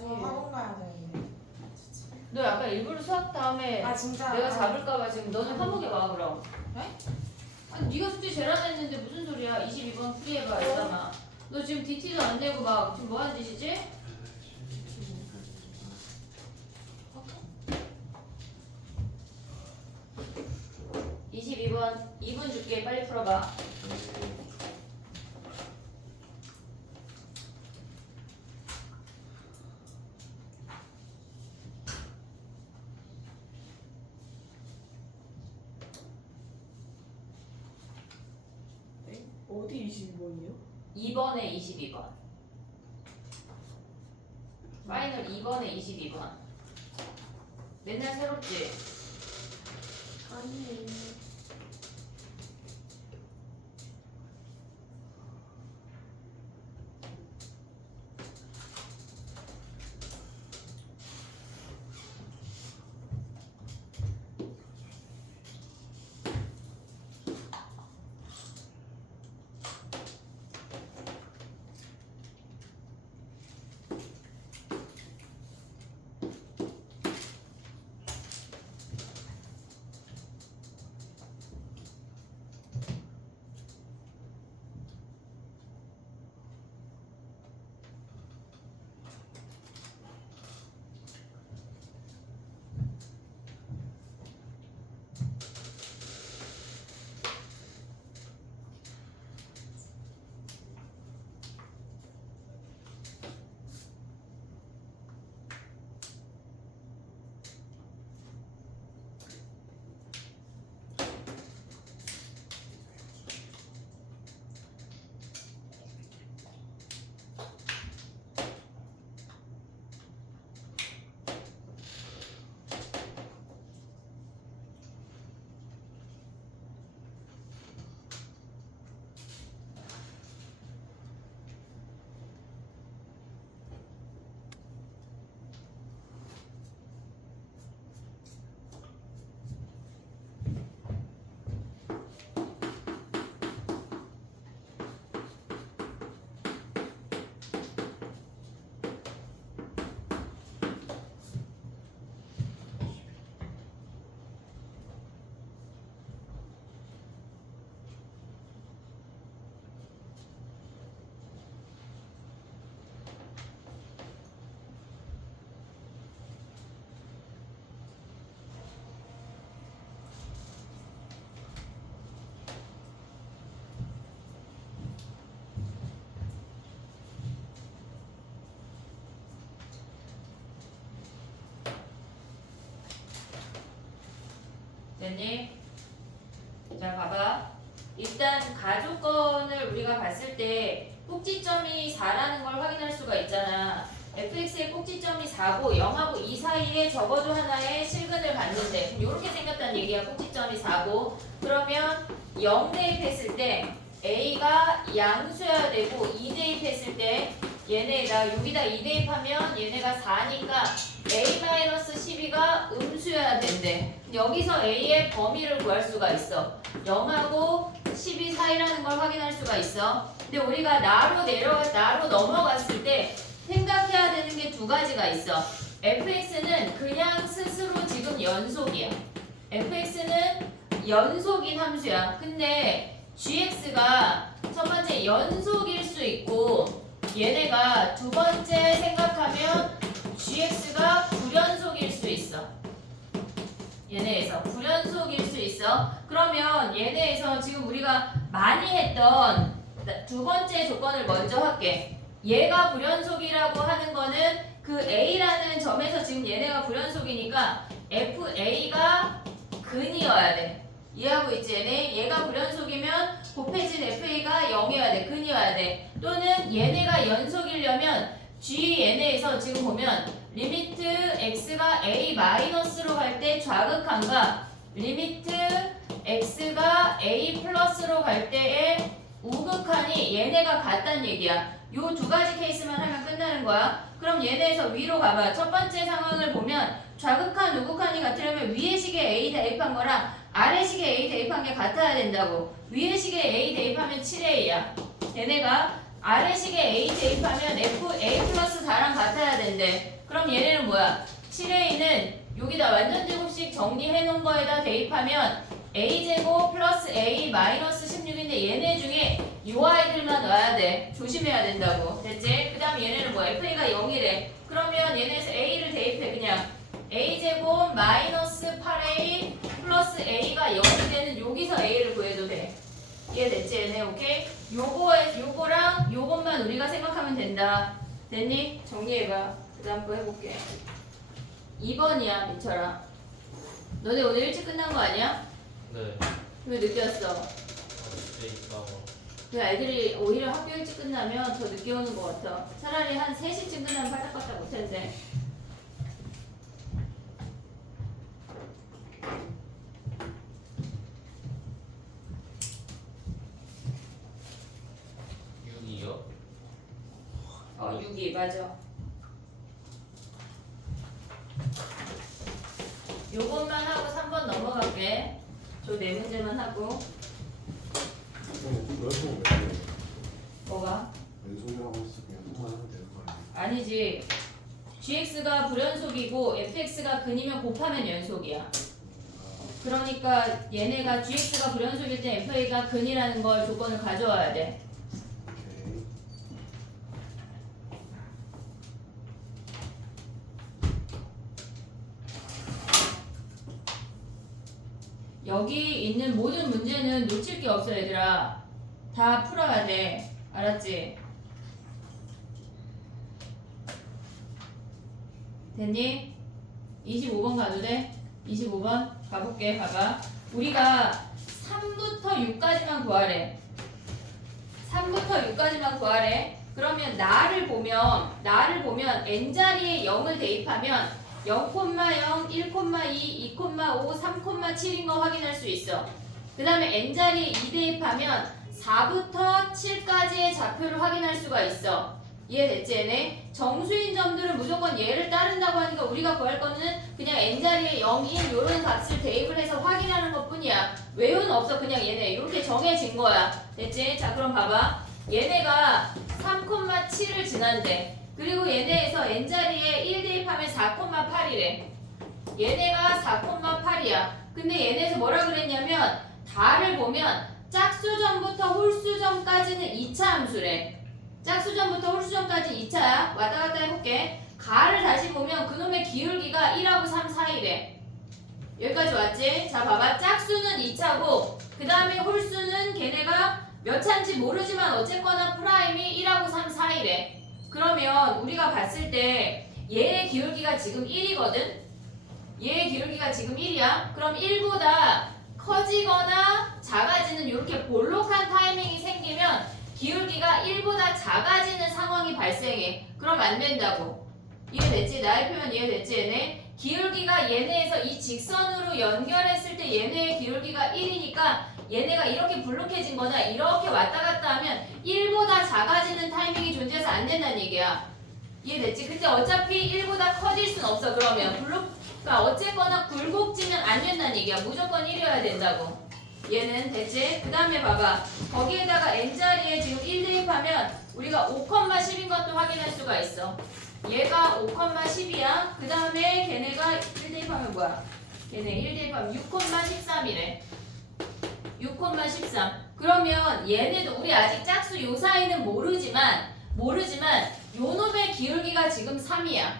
아니 학원 가야 되는데. 너 약간 일부러 수학 다음에 아 진짜. 내가 잡을까봐 지금 너는 화목에 와 그럼. 네? 아니 네가 숙제 제일 안 했는데 무슨 소리야? 22번 풀이해봐 이러잖아. 너 지금 DT도 안 내고 막 지금 뭐 하는 짓이지? 22번 2분 줄게 빨리 풀어봐. 어디 22번이요? 2번에 22번. 파이널 2번에 22번. 맨날 새롭지? 아니에요. 됐니? 자 봐봐. 일단 가조건을 우리가 봤을 때 꼭지점이 4라는 걸 확인할 수가 있잖아. fx의 꼭지점이 4고 0하고 2 사이에 적어도 하나의 실근을 받는데 이렇게 생겼다는 얘기야. 꼭지점이 4고 그러면 0 대입했을 때 a가 양수여야 되고 2 대입했을 때 얘네가 여기다 2 대입하면 얘네가 4니까 a-12가 음수여야 된대. 여기서 a의 범위를 구할 수가 있어. 0하고 12 사이라는 걸 확인할 수가 있어. 근데 우리가 나로 넘어갔을 때 생각해야 되는 게 두 가지가 있어. fx는 그냥 스스로 지금 연속이야. fx는 연속인 함수야. 근데 gx가 첫 번째 연속일 수 있고 얘네가 두 번째 생각하면 gx가 불연속일 수 있어. 얘네에서 불연속일 수 있어. 그러면 얘네에서 지금 우리가 많이 했던 두 번째 조건을 먼저 할게. 얘가 불연속이라고 하는 거는 그 a라는 점에서 지금 얘네가 불연속이니까 fa가 근이어야 돼. 이해하고 있지 얘네? 얘가 불연속이면 곱해진 fa가 0이어야 돼. 근이어야 돼. 또는 얘네가 연속이려면 g 얘네에서 지금 보면 리미트 x가 a-로 갈 때 좌극한과 리미트 x가 a 플러스로 갈 때의 우극한이 얘네가 같다는 얘기야. 요 두 가지 케이스만 하면 끝나는 거야. 그럼 얘네에서 위로 가봐. 첫 번째 상황을 보면 좌극한, 우극한이 같으려면 위의 식에 a 대입한 거랑 아래 식에 a 대입한 게 같아야 된다고. 위의 식에 a 대입하면 7a야. 얘네가 아래식에 A 대입하면 F A 플러스 4랑 같아야 된대. 그럼 얘네는 뭐야? 7A는 여기다 완전 제곱식 정리해 놓은 거에다 대입하면 A제곱 플러스 A 마이너스 16인데 얘네 중에 요 아이들만 놔야 돼. 조심해야 된다고. 됐지? 그 다음 얘네는 뭐야? FA가 0이래. 그러면 얘네에서 A를 대입해. 그냥 A제곱 마이너스 8A 플러스 A가 0이 되는 여기서 A를 구해도 돼. 이해됐지? 얘네 오케이? 요거랑 요것만 우리가 생각하면 된다. 됐니? 정리해봐. 그 다음 거 해볼게. 2번이야 민철아. 너네 오늘 일찍 끝난 거 아니야? 네. 왜 늦게 왔어? 집에 있다가 그 애들이 오히려 학교 일찍 끝나면 더 늦게 오는 것 같아. 차라리 한 3시쯤 끝나면 빨딱빨딱 못했는데. 육이요? 6이 맞아. 요것만 하고 3번 넘어갈게. 저 4문제만 하고. 왼손 뭐가? 왼손이라고 해서 그냥 통만 하면 되는 거 아니야? 아니지. gx가 불연속이고 fx가 근이면 곱하면 연속이야. 그러니까 얘네가 gx가 불연속일 때 fa가 근이라는 걸 조건을 가져와야 돼. 오케이. 여기 있는 모든 문제는 놓칠 게 없어 얘들아. 다 풀어야 돼. 알았지? 됐니? 25번 가도 돼? 25번 가볼게. 봐봐. 우리가 3부터 6까지만 구하래. 3부터 6까지만 구하래. 그러면 나를 보면 n자리에 0을 대입하면 0,0, 1,2, 2,5, 3,7인 거 확인할 수 있어. 그 다음에 n자리에 2 대입하면 4부터 7까지의 좌표를 확인할 수가 있어. 이해됐지 얘네? 정수인 점들은 무조건 얘를 따른다고 하니까 우리가 구할 거는 그냥 n자리에 0, 1 요런 값을 대입을 해서 확인하는 것 뿐이야. 외우는 없어. 그냥 얘네 이렇게 정해진 거야. 됐지? 자 그럼 봐봐. 얘네가 3,7을 지난대. 그리고 얘네에서 n자리에 1 대입하면 4,8이래. 얘네가 4,8이야. 근데 얘네에서 뭐라 그랬냐면 다를 보면 짝수점부터 홀수점까지는 2차 함수래. 짝수점부터 홀수점까지 2차야. 왔다 갔다 해볼게. 가를 다시 보면 그놈의 기울기가 1하고 3 사이래. 여기까지 왔지? 자 봐봐. 짝수는 2차고 그 다음에 홀수는 걔네가 몇 차인지 모르지만 어쨌거나 프라임이 1하고 3 사이래. 그러면 우리가 봤을 때 얘의 기울기가 지금 1이거든? 얘의 기울기가 지금 1이야. 그럼 1보다 커지거나 작아지는 이렇게 볼록한 타이밍이 생기면 기울기가 1보다 작아지는 상황이 발생해. 그럼 안 된다고. 이해됐지? 나의 표현 이해됐지 얘네? 기울기가 얘네에서 이 직선으로 연결했을 때 얘네의 기울기가 1이니까 얘네가 이렇게 불룩해진 거나 이렇게 왔다 갔다 하면 1보다 작아지는 타이밍이 존재해서 안 된다는 얘기야. 이해됐지? 근데 어차피 1보다 커질 순 없어. 그러면 그러니까 어쨌거나 굴곡지면 안 된다는 얘기야. 무조건 1이어야 된다고. 얘는 됐지? 그 다음에 봐봐. 거기에다가 n자리에 지금 1 대입하면 우리가 5,10인 것도 확인할 수가 있어. 얘가 5,10이야. 그 다음에 걔네가 1 대입하면 뭐야? 걔네 1 대입하면 6,13이래. 6,13. 그러면 얘네도 우리 아직 짝수 요 사이는 모르지만 요 놈의 기울기가 지금 3이야.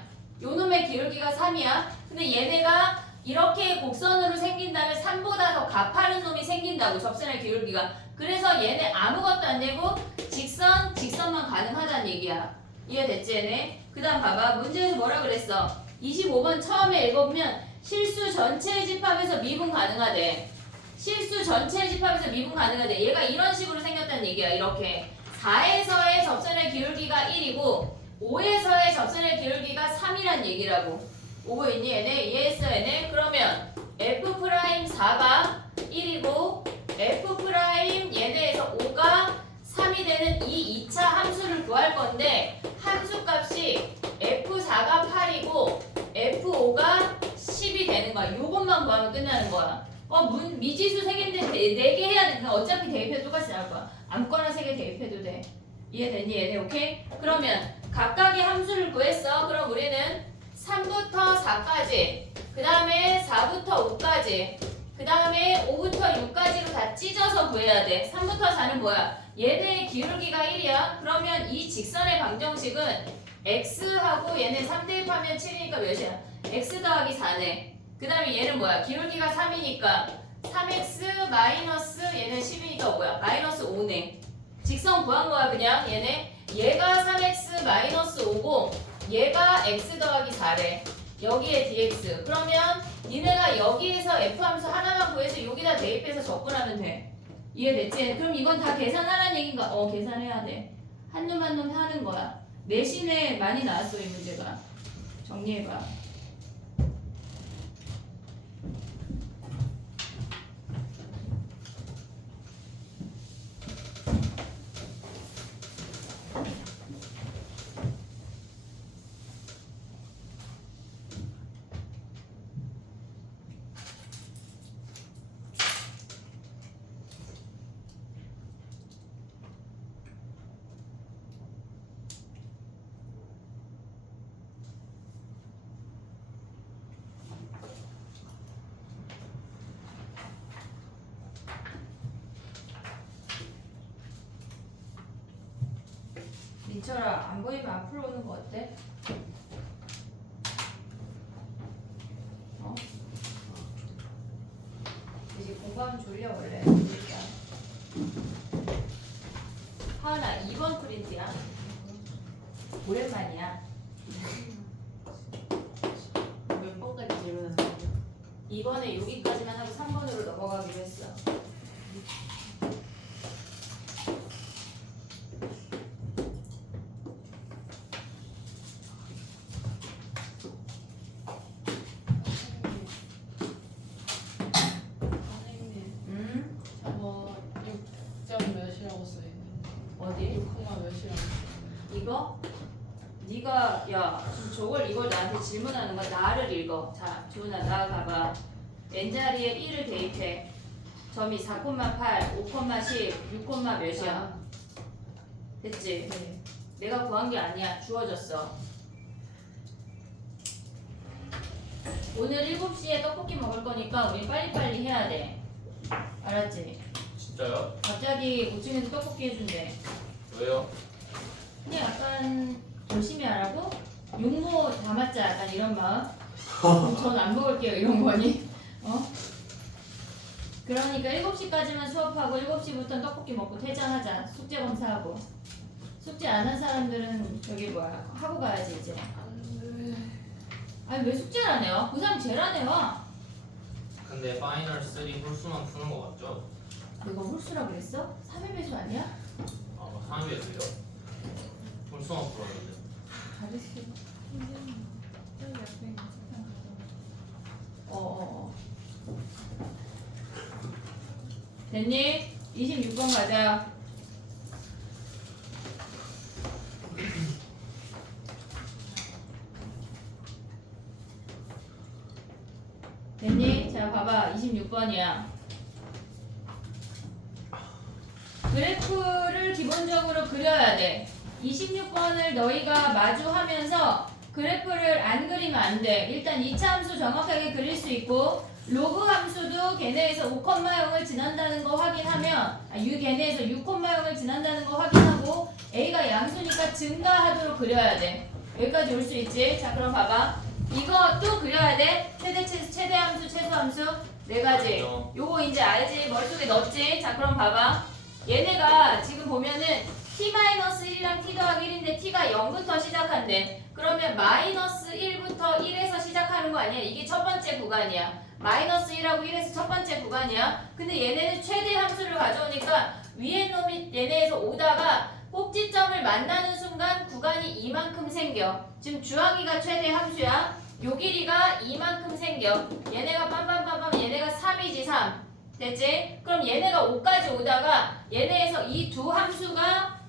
요 놈의 기울기가 3이야. 근데 얘네가 이렇게 곡선으로 생긴다면 3보다 더 가파른 놈이 생긴다고. 접선의 기울기가. 그래서 얘네 아무것도 안 되고 직선만 가능하다는 얘기야. 이해됐지 얘네? 그 다음 봐봐. 문제에서 뭐라 그랬어? 25번 처음에 읽어보면 실수 전체의 집합에서 미분 가능하대. 실수 전체의 집합에서 미분 가능하대. 얘가 이런 식으로 생겼다는 얘기야. 이렇게 4에서의 접선의 기울기가 1이고 5에서의 접선의 기울기가 3이란 얘기라고. 오고 있니 얘네? 이해했어 얘네? 그러면 F'4가 1이고 F' 얘네에서 5가 3이 되는 이 2차 함수를 구할 건데 함수 값이 F4가 8이고 F5가 10이 되는 거야. 요것만 구하면 끝나는 거야. 미지수 3개인데 4개 해야 돼. 어차피 대입해도 똑같이 나올 거야. 아무거나 3개 대입해도 돼. 이해됐니 얘네? 오케이? 그러면 각각의 함수를 구했어. 그럼 우리는 3부터 4까지 그 다음에 4부터 5까지 그 다음에 5부터 6까지로 다 찢어서 구해야 돼. 3부터 4는 뭐야? 얘네의 기울기가 1이야. 그러면 이 직선의 방정식은 x하고 얘네 3대입하면 7이니까 몇이야? x 더하기 4네. 그 다음에 얘는 뭐야? 기울기가 3이니까 3x 마이너스 얘는 10이니까 뭐야? 마이너스 5네. 직선 구한 거야 그냥 얘네. 얘가 3x 마이너스 5고 얘가 x 더하기 4래. 여기에 dx. 그러면 니네가 여기에서 f 함수 하나만 구해서 여기다 대입해서 접근하면 돼. 이해됐지? 그럼 이건 다 계산하라는 얘기인가? 계산해야 돼. 한 놈 한 놈 하는 거야. 내신에 많이 나왔어 이 문제가. 정리해봐. 민철아 안 보이면 앞으로 오는 거 어때? 이제 공부하면 졸려 원래. 하은아 2번 프린트야. 오랜만이야. 몇 번까지 질문하세요? 2번에 여기까지만 하고 3번으로 넘어가기로 했어. 선생님, 음? 저거 6점 몇이라고 써있는데 어디? 6, 몇이라고 이거? 네가 야 지금 이걸 나한테 질문하는 거야. 나를 읽어. 자 조은아 나가봐. n자리에 1을 대입해. 점이 4,8, 5,10, 6, 몇이야? 됐지? 네. 내가 구한 게 아니야. 주어졌어. 오늘 7시에 떡볶이 먹을 거니까 우리 빨리빨리 해야 돼. 알았지? 진짜요? 갑자기 5층에서 떡볶이 해준대. 왜요? 그냥 약간 열심히 하라고? 용모 담았자 약간 이런 마음? 전 안 먹을게요 이런 거니? 그러니까 7시까지만 수업하고 7시부터 떡볶이 먹고 퇴장하자. 숙제 검사하고. 숙제 안 한 사람들은 저기 뭐야 하고 가야지 이제. 아니 왜 숙제를 안 해요? 그 사람 제일 안 해요. 근데 파이널 3 홀수만 푸는 거 맞죠? 내가 홀수라 그랬어? 3회 배수 아니야? 아, 3회에서요? 홀수만 풀었는데. 잘했어요. 선생님, 저기 옆에 있는 책상 가져와. 어어어. 됐니? 26번 가자. 됐니? 자 봐봐 26번이야. 그래프를 기본적으로 그려야 돼. 26번을 너희가 마주하면서 그래프를 안 그리면 안 돼. 일단 2차 함수 정확하게 그릴 수 있고 로그 함수도 걔네에서 5,0을 지난다는 거 확인하면 걔네에서 6,0을 지난다는 거 확인하고 A가 양수니까 증가하도록 그려야 돼. 여기까지 올 수 있지? 자 그럼 봐봐. 이거 또 그려야 돼. 최대 함수, 최소 함수 네 가지. 요거 이제 알지? 머릿속에 넣었지? 자 그럼 봐봐. 얘네가 지금 보면은 t-1이랑 t 더하기 1인데 t가 0부터 시작한대. 그러면 마이너스 1부터 1에서 시작하는 거 아니야? 이게 첫 번째 구간이야. 마이너스 1하고 1에서 첫 번째 구간이야. 근데 얘네는 최대 함수를 가져오니까 위에 놈이 얘네에서 오다가 꼭지점을 만나는 순간 구간이 이만큼 생겨. 지금 주황이가 최대 함수야. 요 길이가 이만큼 생겨. 얘네가 빰빰빰빰 얘네가 3이지 3. 됐지? 그럼 얘네가 5까지 오다가 얘네에서 이 두 함수가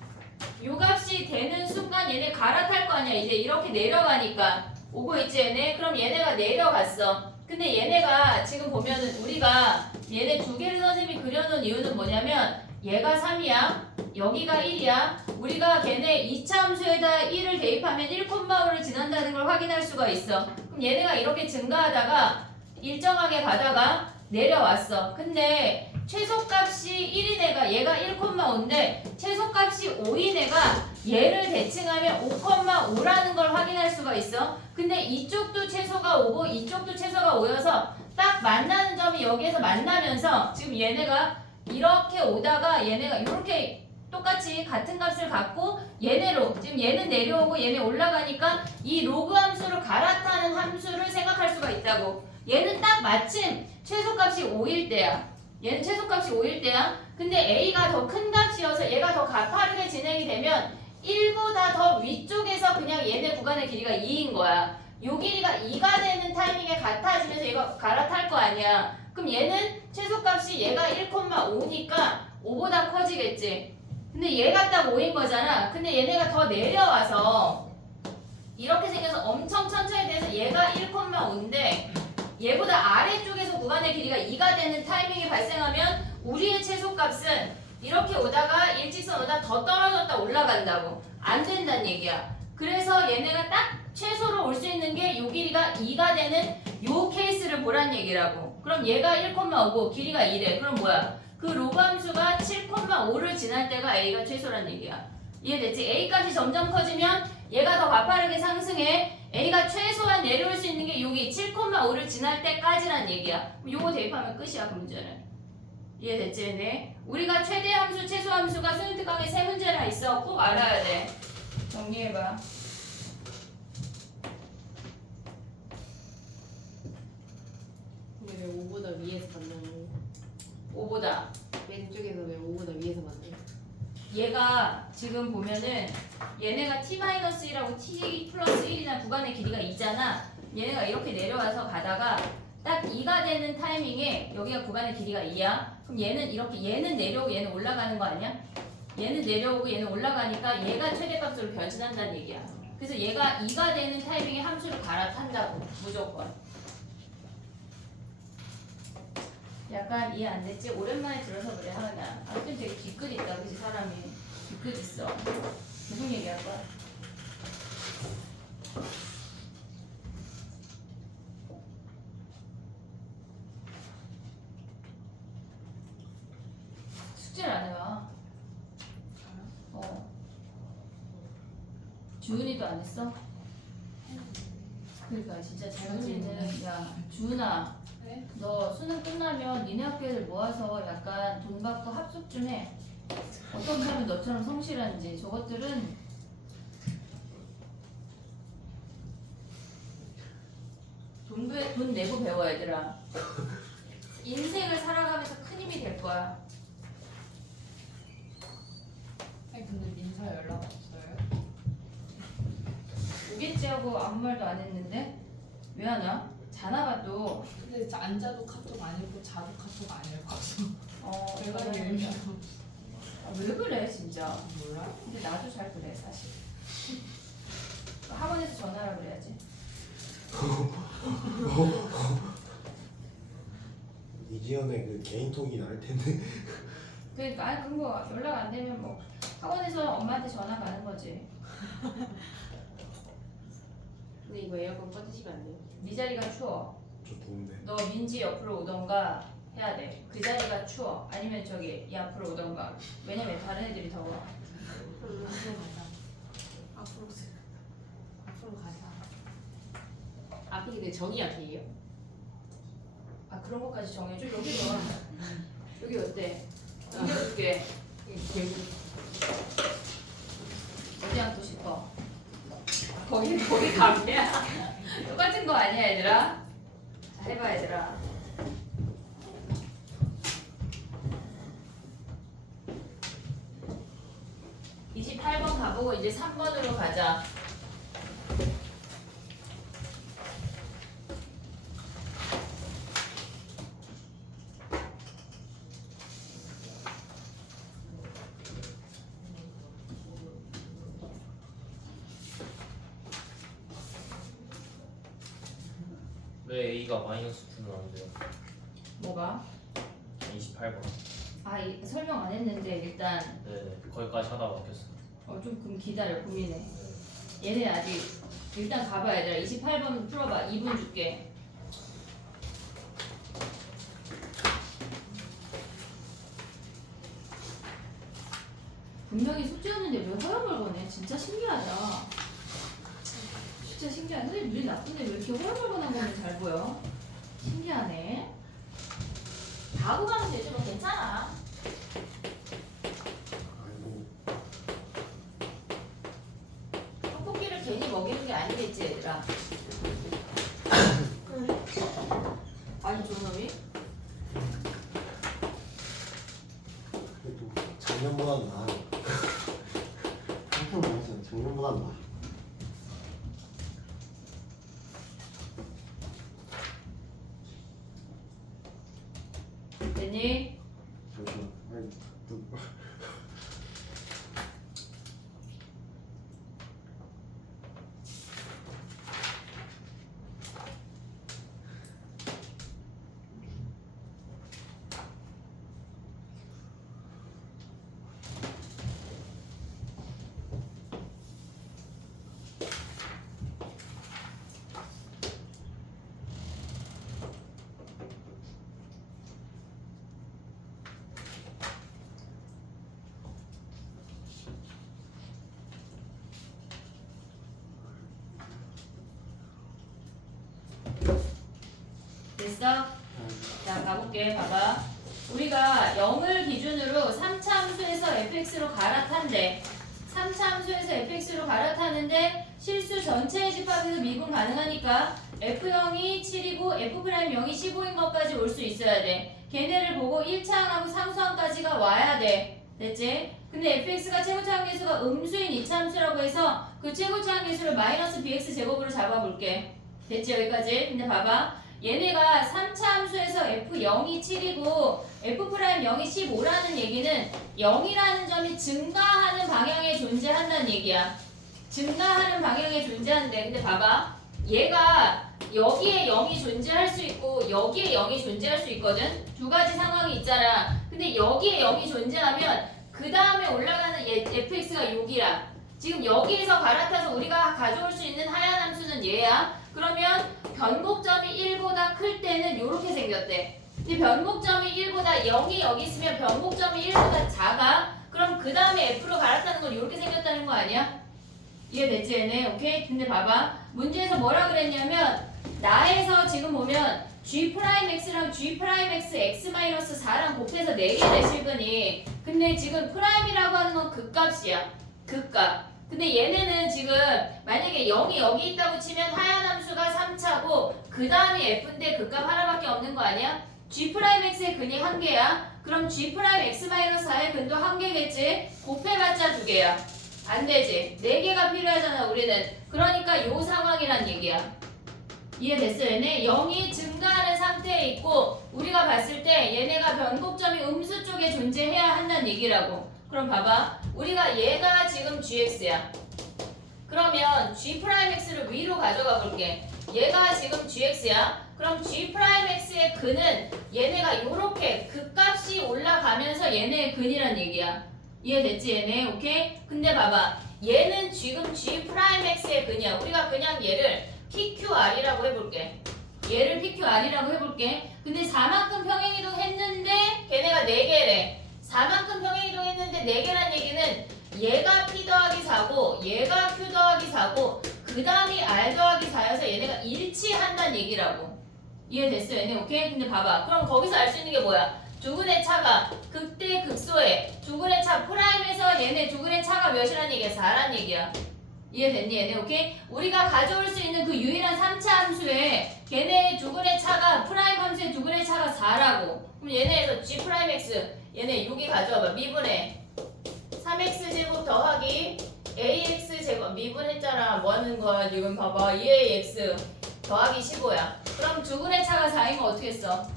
요 값이 되는 순간 얘네 갈아탈 거 아니야. 이제 이렇게 내려가니까 오고 있지 얘네. 그럼 얘네가 내려갔어. 근데 얘네가 지금 보면은 우리가 얘네 두 개를 선생님이 그려놓은 이유는 뭐냐면 얘가 3이야. 여기가 1이야. 우리가 걔네 2차 함수에다 1을 대입하면 1,5를 지난다는 걸 확인할 수가 있어. 그럼 얘네가 이렇게 증가하다가 일정하게 가다가 내려왔어. 근데 최소값이 1인 애가 얘가 1,5인데 최소값이 5인 애가 얘를 대칭하면 5,5라는 걸 확인할 수가 있어. 근데 이쪽도 최소가 5고 이쪽도 최소가 5여서 딱 만나는 점이 여기에서 만나면서 지금 얘네가 이렇게 오다가 얘네가 이렇게 똑같이 같은 값을 갖고 얘네로 지금 얘는 내려오고 얘네 올라가니까 이 로그 함수로 갈아타는 함수를 생각할 수가 있다고. 얘는 딱 마침 최소값이 5일 때야. 얘는 최소값이 5일 때야. 근데 A가 더 큰 값이어서 얘가 더 가파르게 진행이 되면 1보다 더 위쪽에서 그냥 얘네 구간의 길이가 2인 거야. 요 길이가 2가 되는 타이밍에 같아지면서 얘가 갈아탈 거 아니야. 그럼 얘는 최소값이 얘가 1,5니까 5보다 커지겠지. 근데 얘가 딱 5인 거잖아. 근데 얘네가 더 내려와서 이렇게 생겨서 엄청 천천히 돼서 얘가 1,5인데 얘보다 아래쪽에서 구간의 길이가 2가 되는 타이밍이 발생하면 우리의 최소값은 이렇게 오다가 일직선 오다 더 떨어졌다 올라간다고. 안 된다는 얘기야. 그래서 얘네가 딱 최소로 올 수 있는 게 요 길이가 2가 되는 요 케이스를 보란 얘기라고. 그럼 얘가 1,5고 길이가 2래. 그럼 뭐야? 그 로그 함수가 7,5를 지날 때가 A가 최소란 얘기야. 이해됐지? A값이 점점 커지면 얘가 더 가파르게 상승해. A가 최소한 내려올 수 있는 게 여기 7,5를 지날 때까지란 얘기야. 그럼 요거 대입하면 끝이야 그 문제는. 이해됐지? 네. 우리가 최대 함수, 최소 함수가 수능 특강에 3문제나 있어. 꼭 알아야 돼. 정리해봐. 근데 왜 5보다 위에서 만나요? 5보다. 왼쪽에서 왜 5보다 위에서 만나요? 얘가 지금 보면은 얘네가 t-1이라고 t 플러스 1이나 구간의 길이가 2잖아. 얘네가 이렇게 내려와서 가다가 딱 2가 되는 타이밍에 여기가 구간의 길이가 2야. 그럼 얘는 이렇게 얘는 내려오고 얘는 올라가는 거 아니야? 얘는 내려오고 얘는 올라가니까 얘가 최대값으로 변신한다는 얘기야. 그래서 얘가 2가 되는 타이밍에 함수를 갈아탄다고 무조건. 약간 이해 안 됐지? 오랜만에 들어서 그래 하나. 아무튼 되게 뒤끝 있다 그치 사람이. 뒤끝 있어. 무슨 얘기할 거야? 숙제를 안 해와. 주은이도 안 했어? 그러니까 진짜 잘못지는 야 주은아. 네? 너 수능 끝나면 니네 학교 애들 모아서 약간 돈 받고 합숙 좀 해. 어떤 사람이 너처럼 성실한지. 저것들은 돈 내고 배워 얘들아. 인생을 살아가면서 큰 힘이 될 거야. 아니 근데 민서 연락 없어요? 오겠지 하고 아무 말도 안 했는데 왜 안 와? 자나가 또 근데 안 자도 카톡 안 읽고 자도 카톡 안 읽어서 내가 저는 의미가 왜 그래 진짜. 몰라? 근데 나도 잘 그래 사실. 학원에서 전화하라 그래야지. 이지연의 그 개인톡이 나을 텐데. 그러니까 아니 그런 거 연락 안 되면 뭐 학원에서 엄마한테 전화 가는 거지. 근데 이거 에어컨 꺼주시면 안 돼요? 네 자리가 추워. 저 더운데. 너 민지 옆으로 오던가 해야 돼. 그 자리가 추워. 아니면 저기 이 앞으로 오던가. 왜냐면 다른 애들이 더워. 앞으로 가자. 앞으로 가자. 앞이 근데 정이 앞이에요? 아 그런 것까지 정해줘. 여기 너 여기 어때? 옮겨줄게. 어디 앉고 싶어? 거기 가면 똑같은 거 아니야 얘들아? 자 해봐 얘들아. 가보고 이제 3번으로 가자. 왜 A가 마이너스 9는 안 돼요? 뭐가? 28번. 설명 안 했는데 일단 네, 거기까지 하다가 막혔어요. 좀 그럼 기다려. 고민해. 얘네 아직 일단 가봐 얘들아. 28번 풀어봐. 2분 줄게. 분명히 숙제였는데 왜 허용을 거네? 진짜 신기하다. 진짜 신기하네. 선생님 눈이 나쁜데 왜 이렇게 허용을 거는 거는 잘 보여? 신기하네. 다 하고 가면 되지 뭐 괜찮아. 아이고 떡볶이를 괜히 먹이는 게 아니겠지 얘들아. 아니 좋은 놈이? 그래도 작년보다는 나아. 한편 말했잖아. 작년보다는 나아. 됐니? 잠시만. 아니, 됐어? 자 가볼게. 봐봐. 우리가 0을 기준으로 3차 함수에서 fx로 갈아탄대. 3차 함수에서 fx로 갈아타는데 실수 전체의 집합에서 미분 가능하니까 f0이 7이고 f'0이 15인 것까지 올 수 있어야 돼. 걔네를 보고 1차항하고 상수항까지가 와야 돼. 됐지? 근데 fx가 최고차항계수가 음수인 2차 함수라고 해서 그 최고차항계수를 마이너스 bx 제곱으로 잡아볼게. 됐지? 여기까지? 근데 봐봐. 얘네가 3차 함수에서 f0이 7이고 f'0이 15라는 얘기는 0이라는 점이 증가하는 방향에 존재한다는 얘기야. 증가하는 방향에 존재하는데 근데 봐봐. 얘가 여기에 0이 존재할 수 있고 여기에 0이 존재할 수 있거든. 두 가지 상황이 있잖아. 근데 여기에 0이 존재하면 그 다음에 올라가는 fx가 여기야. 지금 여기에서 갈아타서 우리가 가져올 수 있는 하얀 함수는 얘야. 그러면 변곡점이 1보다 클 때는 이렇게 생겼대. 근데 변곡점이 1보다 0이 여기 있으면 변곡점이 1보다 작아. 그럼 그 다음에 f로 갈아타는 건 이렇게 생겼다는 거 아니야? 이해됐지 얘네? 오케이? 근데 봐봐. 문제에서 뭐라 그랬냐면 나에서 지금 보면 g'x랑 g'x x-4랑 곱해서 4개 내실 거니. 근데 지금 프라임이라고 하는 건 극값이야. 극값. 근데 얘네는 지금 만약에 0이 여기 있다고 치면 하얀 함수가 3차고 그 다음이 f인데 극값 하나밖에 없는 거 아니야? g'x의 근이 1개야. 그럼 g'x-4의 근도 1개겠지? 곱해봤자 2개야. 안 되지. 4개가 필요하잖아 우리는. 그러니까 요 상황이란 얘기야. 이해됐어 얘네? 0이 증가하는 상태에 있고 우리가 봤을 때 얘네가 변곡점이 음수 쪽에 존재해야 한다는 얘기라고. 그럼 봐봐. 우리가 얘가 지금 gx야. 그러면 g'x를 위로 가져가 볼게. 얘가 지금 gx야. 그럼 g'x의 근은 얘네가 요렇게 극값이 올라가면서 얘네의 근이란 얘기야. 이해됐지 얘네? 오케이? 근데 봐봐. 얘는 지금 g'x의 근이야. 우리가 그냥 얘를 PQR이라고 해볼게. 얘를 PQR이라고 해볼게. 근데 4만큼 평행이동 했는데 걔네가 4개래. 4만큼 평행이동 했는데 4개란 얘기는 얘가 P 더하기 4고 얘가 Q 더하기 4고 그 다음이 R 더하기 4여서 얘네가 일치한다는 얘기라고. 이해됐어 얘네? 오케이? 근데 봐봐. 그럼 거기서 알 수 있는 게 뭐야? 두근의 차가 극대 극소에 두근의 차 프라임에서 얘네 두근의 차가 몇이란 얘기야? 4란 얘기야. 이해됐니 얘네? 오케이? 우리가 가져올 수 있는 그 유일한 3차 함수에 걔네 두근의 차가 프라임 함수의 두근의 차가 4라고. 그럼 얘네에서 g'x 얘네 여기 가져와봐. 미분해 3x제곱 더하기 ax제곱 미분했잖아. 뭐하는 거야 지금. 봐봐. 2ax 더하기 15야. 그럼 두근의 차가 4이면 어떻게 써?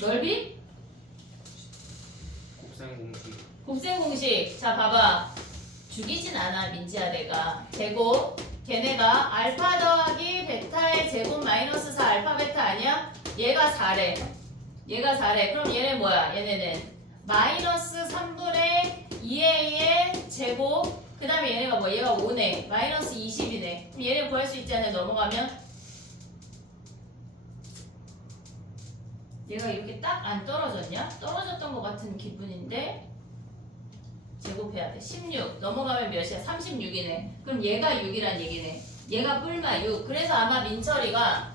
넓이? 곱셈 공식. 곱셈 공식. 자 봐봐. 죽이진 않아 민지야 내가. 제곱 걔네가 알파 더하기 베타의 제곱 마이너스 4 알파 베타 아니야? 얘가 4래. 얘가 4래. 그럼 얘네 뭐야? 얘네는 마이너스 3분의 2a의 제곱 그 다음에 얘네가 뭐 얘가 5네 마이너스 20이네 그럼 얘네 구할 수 있지 않아요? 넘어가면 얘가 이렇게 딱 안 떨어졌냐? 떨어졌던 것 같은 기분인데 제곱해야 돼 16 넘어가면 몇이야? 36이네 그럼 얘가 6이란 얘기네 얘가 뿔마 6 그래서 아마 민철이가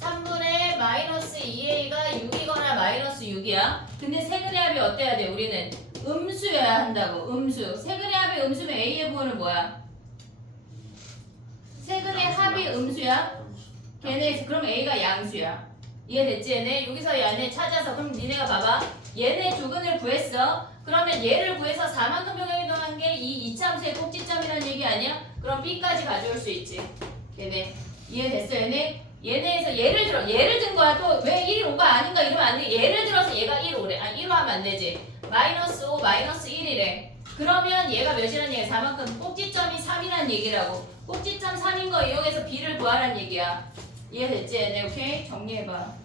3분의 마이너스 2a가 6이거나 마이너스 6이야 근데 세근의 합이 어때야 돼? 우리는 음수여야 한다고 음수 세근의 합이 음수면 a의 부호는 뭐야? 세근의 합이 음수야? 걔네 그럼 a가 양수야 이해됐지 얘네? 여기서 얘네 찾아서 그럼 니네가 봐봐 얘네 조근을 구했어 그러면 얘를 구해서 4만큼 병역이 더한 게 이 이참수의 꼭지점이라는 얘기 아니야? 그럼 b까지 가져올 수 있지 얘네 이해됐어 얘네? 얘네에서 예를 든 거야 또 왜 1이 5가 아닌가 이러면 안 돼 예를 들어서 얘가 1, 5래 아니 1로 하면 안 되지 마이너스 5 마이너스 1이래 그러면 얘가 몇이라는 얘기야 4만큼 꼭지점이 3이라는 얘기라고 꼭지점 3인 거 이용해서 b를 구하라는 얘기야 이해됐지 얘네 오케이? 정리해봐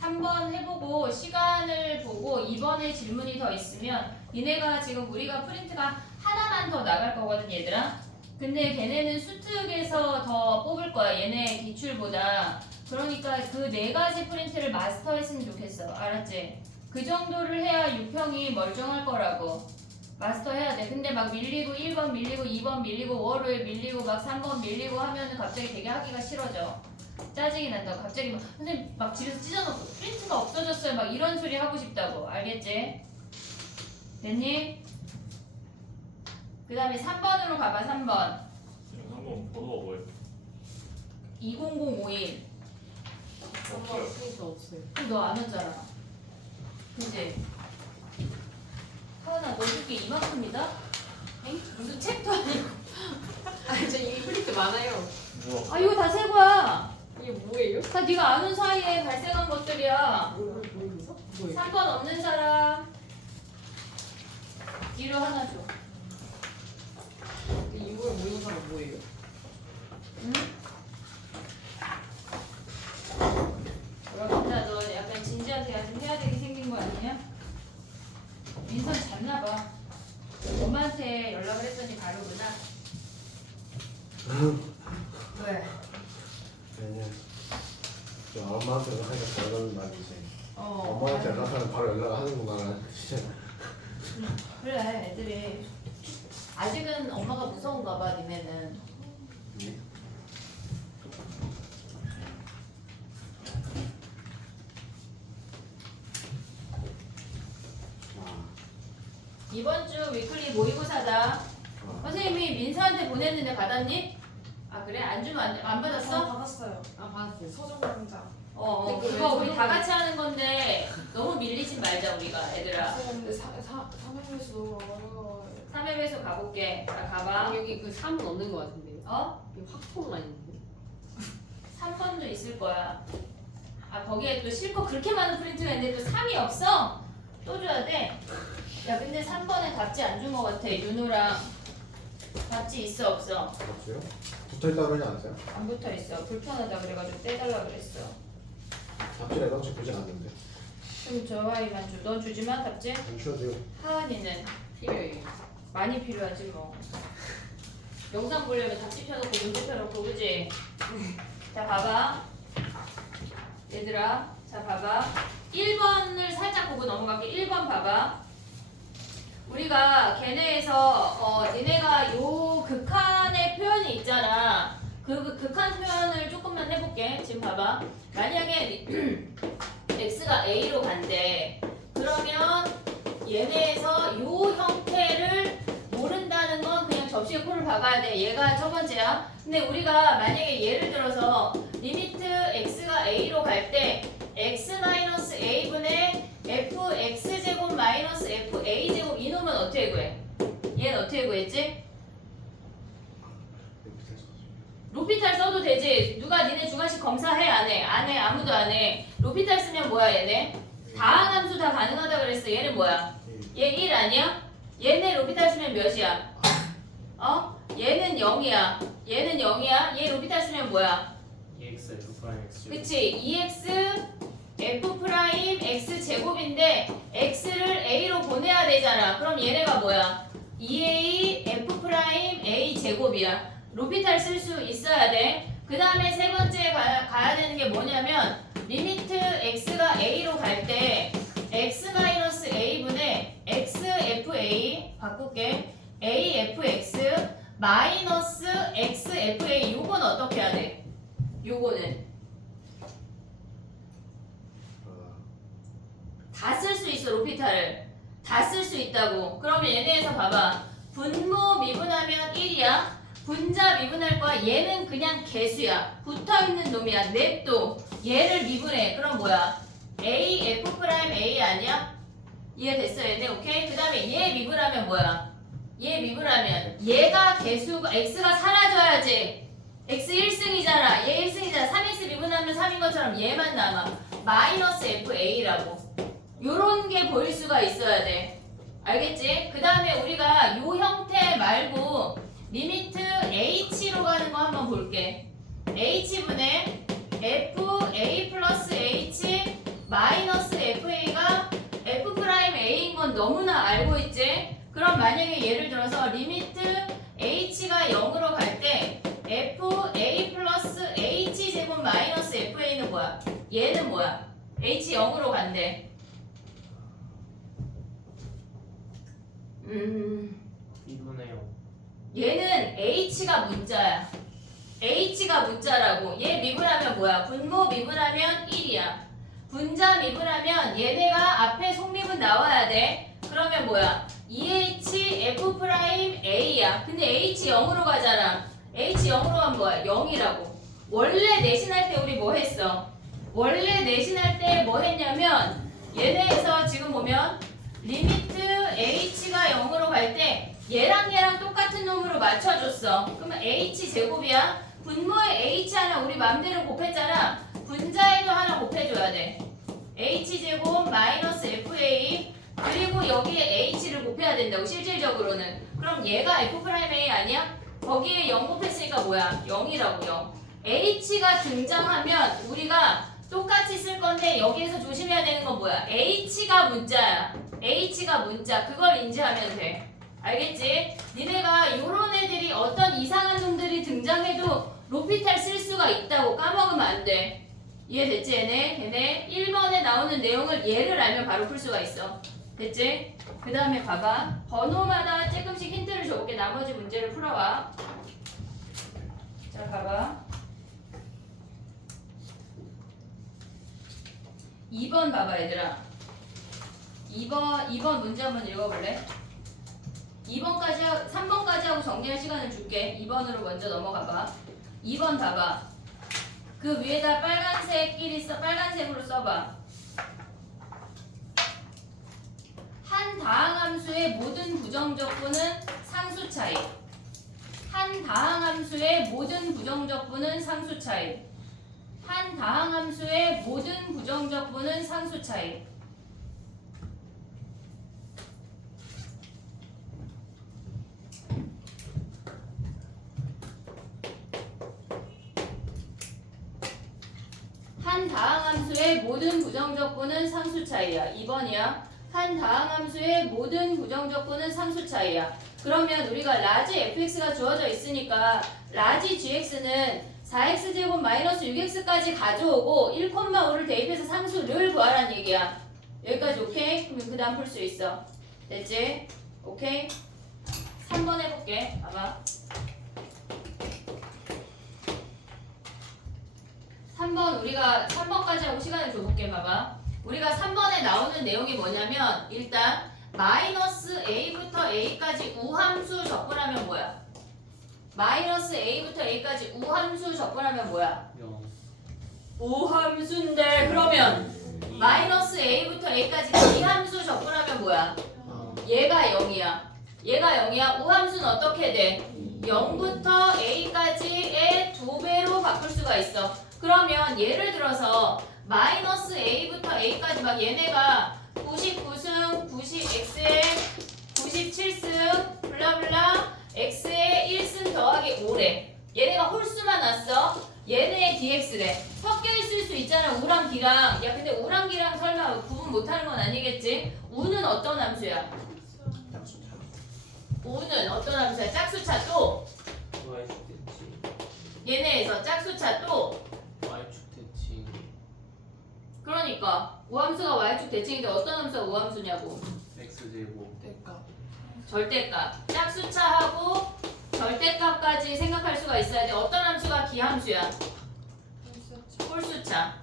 3번 해보고 시간을 보고 2번에 질문이 더 있으면 니네가 지금 우리가 프린트가 하나만 더 나갈 거거든 얘들아 근데 걔네는 수특에서 더 뽑을 거야 얘네 기출보다 그러니까 그 4가지 프린트를 마스터했으면 좋겠어 알았지? 그 정도를 해야 6평이 멀쩡할 거라고 마스터 해야 돼 근데 막 밀리고 1번 밀리고 2번 밀리고 월요일 밀리고 막 3번 밀리고 하면은 갑자기 되게 하기가 싫어져 짜증이 난다고 갑자기 막 선생님 막 집에서 찢어놓고 프린트가 없어졌어요 막 이런 소리 하고 싶다고 알겠지? 됐니? 그 다음에 3번으로 가봐 3번 한번 번호가 뭐예요? 20051 없어요. 프린트 없어요. 너 안 왔잖아 그치? 하은아 너 그게 이만큼이다? 에이? 무슨 책도 아니고 아니 저 이미 프린트 많아요. 뭐야? 아 이거 다 새 거야 이게 뭐예요? 다 네가 아는 사이에 발생한 것들이야 뭐예요? 뭐예요? 3번 없는 사람 뒤로 하나 줘 이거에 모이는 사람 뭐예요? 응? 여러분들 너 약간 진지하게 좀 해야 되게 생긴 거 아니냐? 민선 잤나봐 엄마한테 연락을 했더니 바로구나 왜? 왜냐 저 엄마한테 연락하니까 잘하는 말이지 어 엄마한테 연락하면 바로 연락하는구나 진짜 그래 애들이 아직은 엄마가 무서운가 봐 니네는 네? 이번 주 위클리 모의고사다 선생님이 민서한테 보냈는데 받았니? 아 그래? 안 주면 안 받았어? 받았어요. 아 봤어요. 서정 강좌. 근데 그거 왜 우리 다 같이 하는 건데 너무 밀리지 말자 우리가 얘들아 근데 3회에서 너무 어려워요. 3회에서 가볼게 자 가봐 여기 그 3은 없는 것 같은데요. 어? 이거 확통만 있는데. 3번도 있을 거야 아 거기에 또 실컷 그렇게 많은 프린트가 있는데 또 3이 없어? 또 줘야 돼? 야 근데 3번에 답지 안 준 거 같아 윤우랑 답지 있어 없어? 없어요? 붙어있다 그러지 않았어요? 안 붙어 있어 불편하다 그래가지고 빼달라 그랬어 답지를 애당초 보진 않는데 그럼 저 아이만 줘. 넌 주지마 답지? 안 쉬어도 돼요. 하은이는 필요해요. 많이 필요하지 뭐. 영상 보려면 답지 펴놓고 문제 펴놓고 그지? 자 봐봐. 얘들아 자 봐봐. 1번을 살짝 보고 넘어갈게. 1번 봐봐. 우리가 걔네에서 니네가 요 극한의 표현이 있잖아. 그 극한 표현을 조금만 해볼게. 지금 봐봐. 만약에 x가 a로 간대. 그러면 얘네에서 요 형태를 모른다는 건 그냥 접시에 코를 박아야 돼. 얘가 첫 번째야. 근데 우리가 만약에 예를 들어서 리미트 x가 a로 갈 때 x-a분의 fx제곱 마이너스 fa제곱 이놈은 어떻게 구해? 얘는 어떻게 구했지? 로피탈 써도 되지. 누가 니네 주관식 검사해 안 해? 안 해. 아무도 안 해. 로피탈 쓰면 뭐야 얘네? 다항함수 다 가능하다 그랬어. 얘는 뭐야? 얘 1 아니야? 얘네 로피탈 쓰면 몇이야? 얘는 0이야. 얘는 0이야. 얘 로피탈 쓰면 뭐야? EX F 프라임 X. 그치? 2x f 프라임 x 제곱인데 x를 a로 보내야 되잖아. 그럼 얘네가 뭐야? 2a f 프라임 a 제곱이야. 로피탈 쓸 수 있어야 돼. 그 다음에 세 번째 가야 되는 게 뭐냐면 리미트 x가 a로 갈 때 x-a분의 xfa 바꿀게. afx 마이너스 xfa 요건 어떻게 해야 돼? 요거는 다 쓸 수 있어. 로피탈을 다 쓸 수 있다고. 그러면 얘네에서 봐봐. 분모 미분하면 1이야. 분자 미분할 거야. 얘는 그냥 개수야. 붙어있는 놈이야. 냅둬. 얘를 미분해. 그럼 뭐야? a f 프라임 a 아니야? 이해됐어 얘네? 오케이? 그 다음에 얘 미분하면 뭐야? 얘 미분하면 얘가 개수가 x가 사라져야지. x 1승이잖아. 얘 1승이잖아. 3x 미분하면 3인 것처럼 얘만 남아. 마이너스 fa라고. 요런 게 보일 수가 있어야 돼. 알겠지? 그 다음에 우리가 요 형태 말고 리미트 h로 가는 거 한번 볼게. h분의 fa 플러스 h 마이너스 fa가 f 프라임 a인 건 너무나 알고 있지? 그럼 만약에 예를 들어서 리미트 h가 0으로 갈 때 fa 플러스 h 제곱 마이너스 fa는 뭐야? 얘는 뭐야? h 0으로 간대. 이분해요. 얘는 h가 문자야. h가 문자라고. 얘 미분하면 뭐야? 분모 미분하면 1이야. 분자 미분하면 얘네가 앞에 속미분 나와야 돼. 그러면 뭐야? 2h f 프라임 a야. 근데 h 0으로 가잖아. h 0으로 가면 뭐야? 0이라고. 원래 내신할 때 우리 뭐 했어? 원래 내신할 때 뭐 했냐면 얘네에서 지금 보면 리미트 h가 0으로 갈 때 얘랑 똑같은 놈으로 맞춰줬어. 그러면 h 제곱이야. 분모에 h 하나 우리 맘대로 곱했잖아. 분자에도 하나 곱해줘야 돼. h 제곱 마이너스 fa 그리고 여기에 h를 곱해야 된다고 실질적으로는. 그럼 얘가 f 프라임 a 아니야? 거기에 0 곱했으니까 뭐야? 0이라고요. h가 등장하면 우리가 똑같이 쓸 건데 여기에서 조심해야 되는 건 뭐야? h가 문자야. h가 문자. 그걸 인지하면 돼. 알겠지? 니네가 요런 애들이 어떤 이상한 놈들이 등장해도 로피탈 쓸 수가 있다고 까먹으면 안 돼. 이해됐지 얘네? 걔네 1번에 나오는 내용을 얘를 알면 바로 풀 수가 있어. 됐지? 그 다음에 봐봐. 번호마다 조금씩 힌트를 줘볼게. 나머지 문제를 풀어와. 자 봐봐. 2번 봐봐 얘들아. 2번 문제 한번 읽어볼래? 2번까지 3번까지 하고 정리할 시간을 줄게. 2번으로 먼저 넘어가봐. 2번 봐봐. 그 위에다 빨간색으로 써봐. 한 다항함수의 모든 부정적분은 상수 차이. 한 다항함수의 모든 부정적분은 상수 차이. 한 다항함수의 모든 부정적분은 상수 차이. 한 한 다항함수의 모든 부정적분은 상수 차이야. 2번이야. 한 다항함수의 모든 부정적분은 상수 차이야. 그러면 우리가 라지 fx가 주어져 있으니까 라지 gx는 4x제곱 마이너스 6x까지 가져오고 1,5를 대입해서 상수를 구하라는 얘기야. 여기까지 오케이? 그러면 그 다음 풀 수 있어. 됐지? 오케이? 3번 해볼게. 봐봐. 3번 우리가 3번까지 하고 시간을 줘볼게. 봐봐. 우리가 3번에 나오는 내용이 뭐냐면 일단 마이너스 a부터 a까지 우함수 접근하면 뭐야? 마이너스 a부터 a까지 우함수 접근하면 뭐야? 0 우함수인데 그러면 마이너스 a부터 a까지 기함수 접근하면 뭐야? 얘가 0이야. 얘가 0이야. 우함수는 어떻게 돼? 0부터 a까지의 2배로 바꿀 수가 있어. 그러면 예를 들어서 마이너스 a부터 a까지 막 얘네가 99승, 90x에 97승, 블라블라 x에 1승 더하기 5래. 얘네가 홀수만 왔어. 얘네의 dx래. 섞여 있을 수 있잖아. 우랑 d랑. 야 근데 우랑 d랑 설마 구분 못하는 건 아니겠지? 우는 어떤 함수야? 약수차. 우는 어떤 함수야? 짝수차 또 y축 대칭 얘네에서 짝수차 또 y축 대칭 그러니까 우함수가 y축 대칭인데 어떤 함수가 우함수냐고. x제곱 될까? 절대값. 짝수차하고 절대값까지 생각할 수가 있어야 돼. 어떤 함수가 기함수야? 홀수차.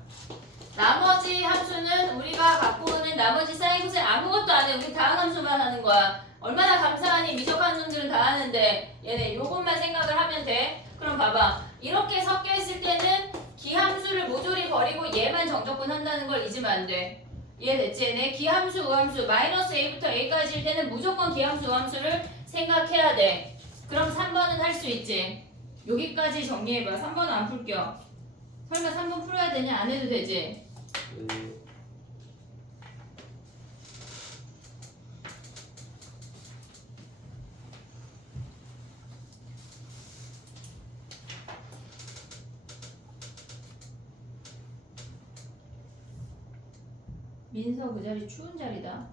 나머지 함수는 우리가 갖고 오는 나머지 사인 코사인 아무것도 안 해. 우리 다항함수만 하는 거야. 얼마나 감사하니. 미적한 놈들은 다 하는데 얘네 요것만 생각을 하면 돼. 그럼 봐봐. 이렇게 섞여 있을 때는 기함수를 모조리 버리고 얘만 정적분 한다는 걸 잊으면 안 돼. 이해됐지? 얘네 기함수, 우함수 마이너스 a부터 a까지일 때는 무조건 기함수, 우함수를 생각해야 돼. 그럼 3번은 할 수 있지. 여기까지 정리해봐. 3번은 안 풀겨. 설마 3번 풀어야 되냐? 안 해도 되지? 민서 그 자리 추운 자리다.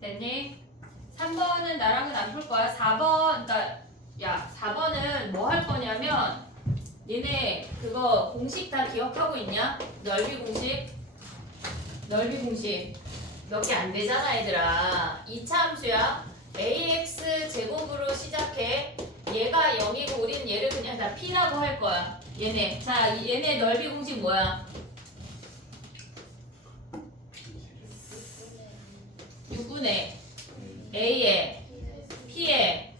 됐니? 3번은 나랑은 안 풀 거야. 4번, 그러니까 야 4번은 뭐 할 거냐면 니네 그거 공식 다 기억하고 있냐? 넓이 공식? 넓이 공식 몇 개 안 되잖아 얘들아. 2차 함수야. ax 제곱으로 시작해. 얘가 0이고 우리는 얘를 그냥 다 p라고 할 거야. 얘네. 자, 얘네 넓이 공식 뭐야? 6분의 a의 p의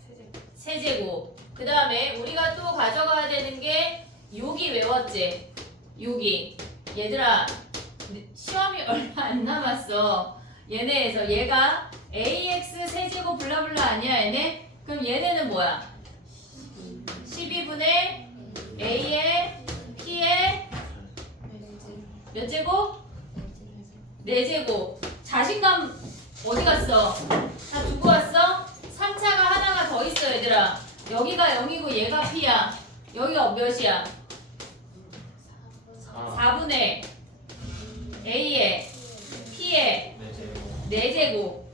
세제곱. 그 다음에 우리가 또 가져가야 되는 게 여기 외웠지? 여기. 얘들아 시험이 얼마 안 남았어. 얘네에서 얘가 ax 세제곱 블라블라 아니야 얘네? 그럼 얘네는 뭐야? 12분의 a의 p의 몇 제곱? 4제곱. 자신감 어디 갔어? 다 두고 왔어? 3차가 하나가 더 있어 얘들아. 여기가 0이고 얘가 p야. 여기가 몇이야? 4분의 a의 p의 네, 4제곱.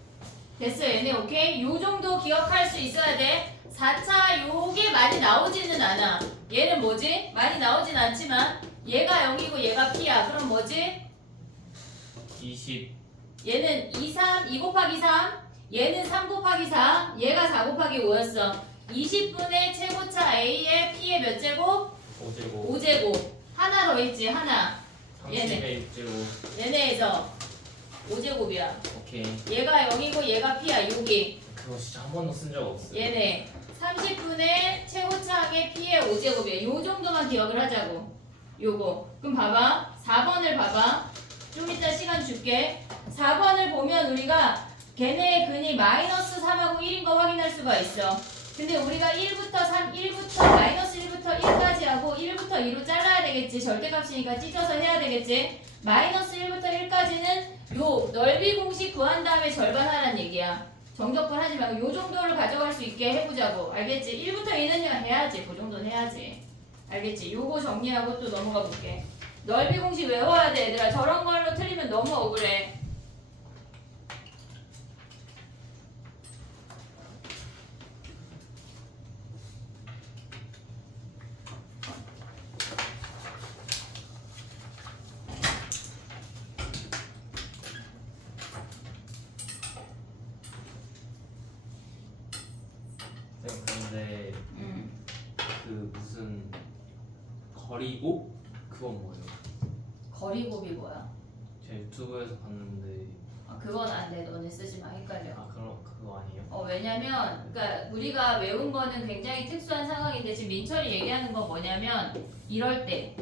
됐어 얘네 오케이? 요 정도 기억할 수 있어야 돼. 4차 요게 많이 나오지는 않아. 얘는 뭐지? 많이 나오진 않지만 얘가 0이고 얘가 p야. 그럼 뭐지? 20. 얘는 2 곱하기 3, 얘는 3 곱하기 4, 얘가 4 곱하기 5였어. 20분의 최고차 a의 p의 몇 제곱? 5제곱. 5제곱. 하나 더 있지 하나. 30의 6제곱. 얘네에서 5제곱이야. 오케이. 얘가 0이고 얘가 p야. 여기 그거 진짜 한 번도 쓴 적 없어요. 얘네 30분의 최고차항의 p의 5제곱이야. 요 정도만 기억을 하자고. 요거. 그럼 봐봐. 4번을 봐봐. 좀 이따 시간 줄게. 4번을 보면 우리가 걔네의 근이 마이너스 3하고 1인 거 확인할 수가 있어. 근데 우리가 1부터 3, 1부터 마이너스 1부터 1까지 하고 1부터 2로 잘라야 되겠지. 절대값이니까 찢어서 해야 되겠지. 마이너스 1부터 1까지는 요 넓이 공식 구한 다음에 절반 하라는 얘기야. 정적분 하지 말고 요 정도를 가져갈 수 있게 해보자고. 알겠지? 1부터 2는요 해야지. 그 정도는 해야지. 알겠지? 요거 정리하고 또 넘어가 볼게. 넓이 공식 외워야 돼 얘들아. 저런 걸로 틀리면 너무 억울해. 네, 근데 그 무슨 거리곱? 그건 뭐예요? 거리곱이 뭐야? 제가 유튜브에서 봤는데 그건 안 돼. 너네 쓰지 마. 헷갈려. 그럼 그거 아니에요? 왜냐면 그러니까 우리가 외운 거는 굉장히 특수한 상황인데 지금 민철이 얘기하는 건 뭐냐면 이럴 때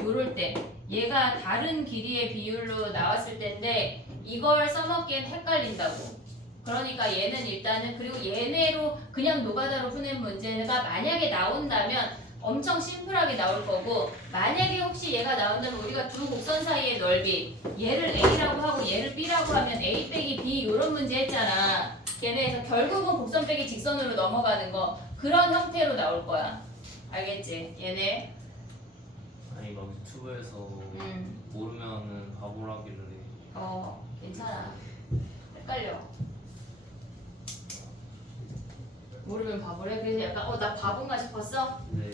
요럴 때 얘가 다른 길이의 비율로 나왔을 때인데 이걸 써먹기엔 헷갈린다고. 그러니까 얘는 일단은 그리고 얘네로 그냥 노가다로 푸는 문제가 만약에 나온다면 엄청 심플하게 나올 거고 만약에 혹시 얘가 나온다면 우리가 두 곡선 사이의 넓이 얘를 A라고 하고 얘를 B라고 하면 A 빼기 B 이런 문제 했잖아. 걔네에서 결국은 곡선 빼기 직선으로 넘어가는 거 그런 형태로 나올 거야. 알겠지? 얘네 아니 막 유튜브에서 모르면은 바보라길래. 괜찮아. 헷갈려. 모르면 바보래? 그래서 약간 나 바본가 싶었어? 네.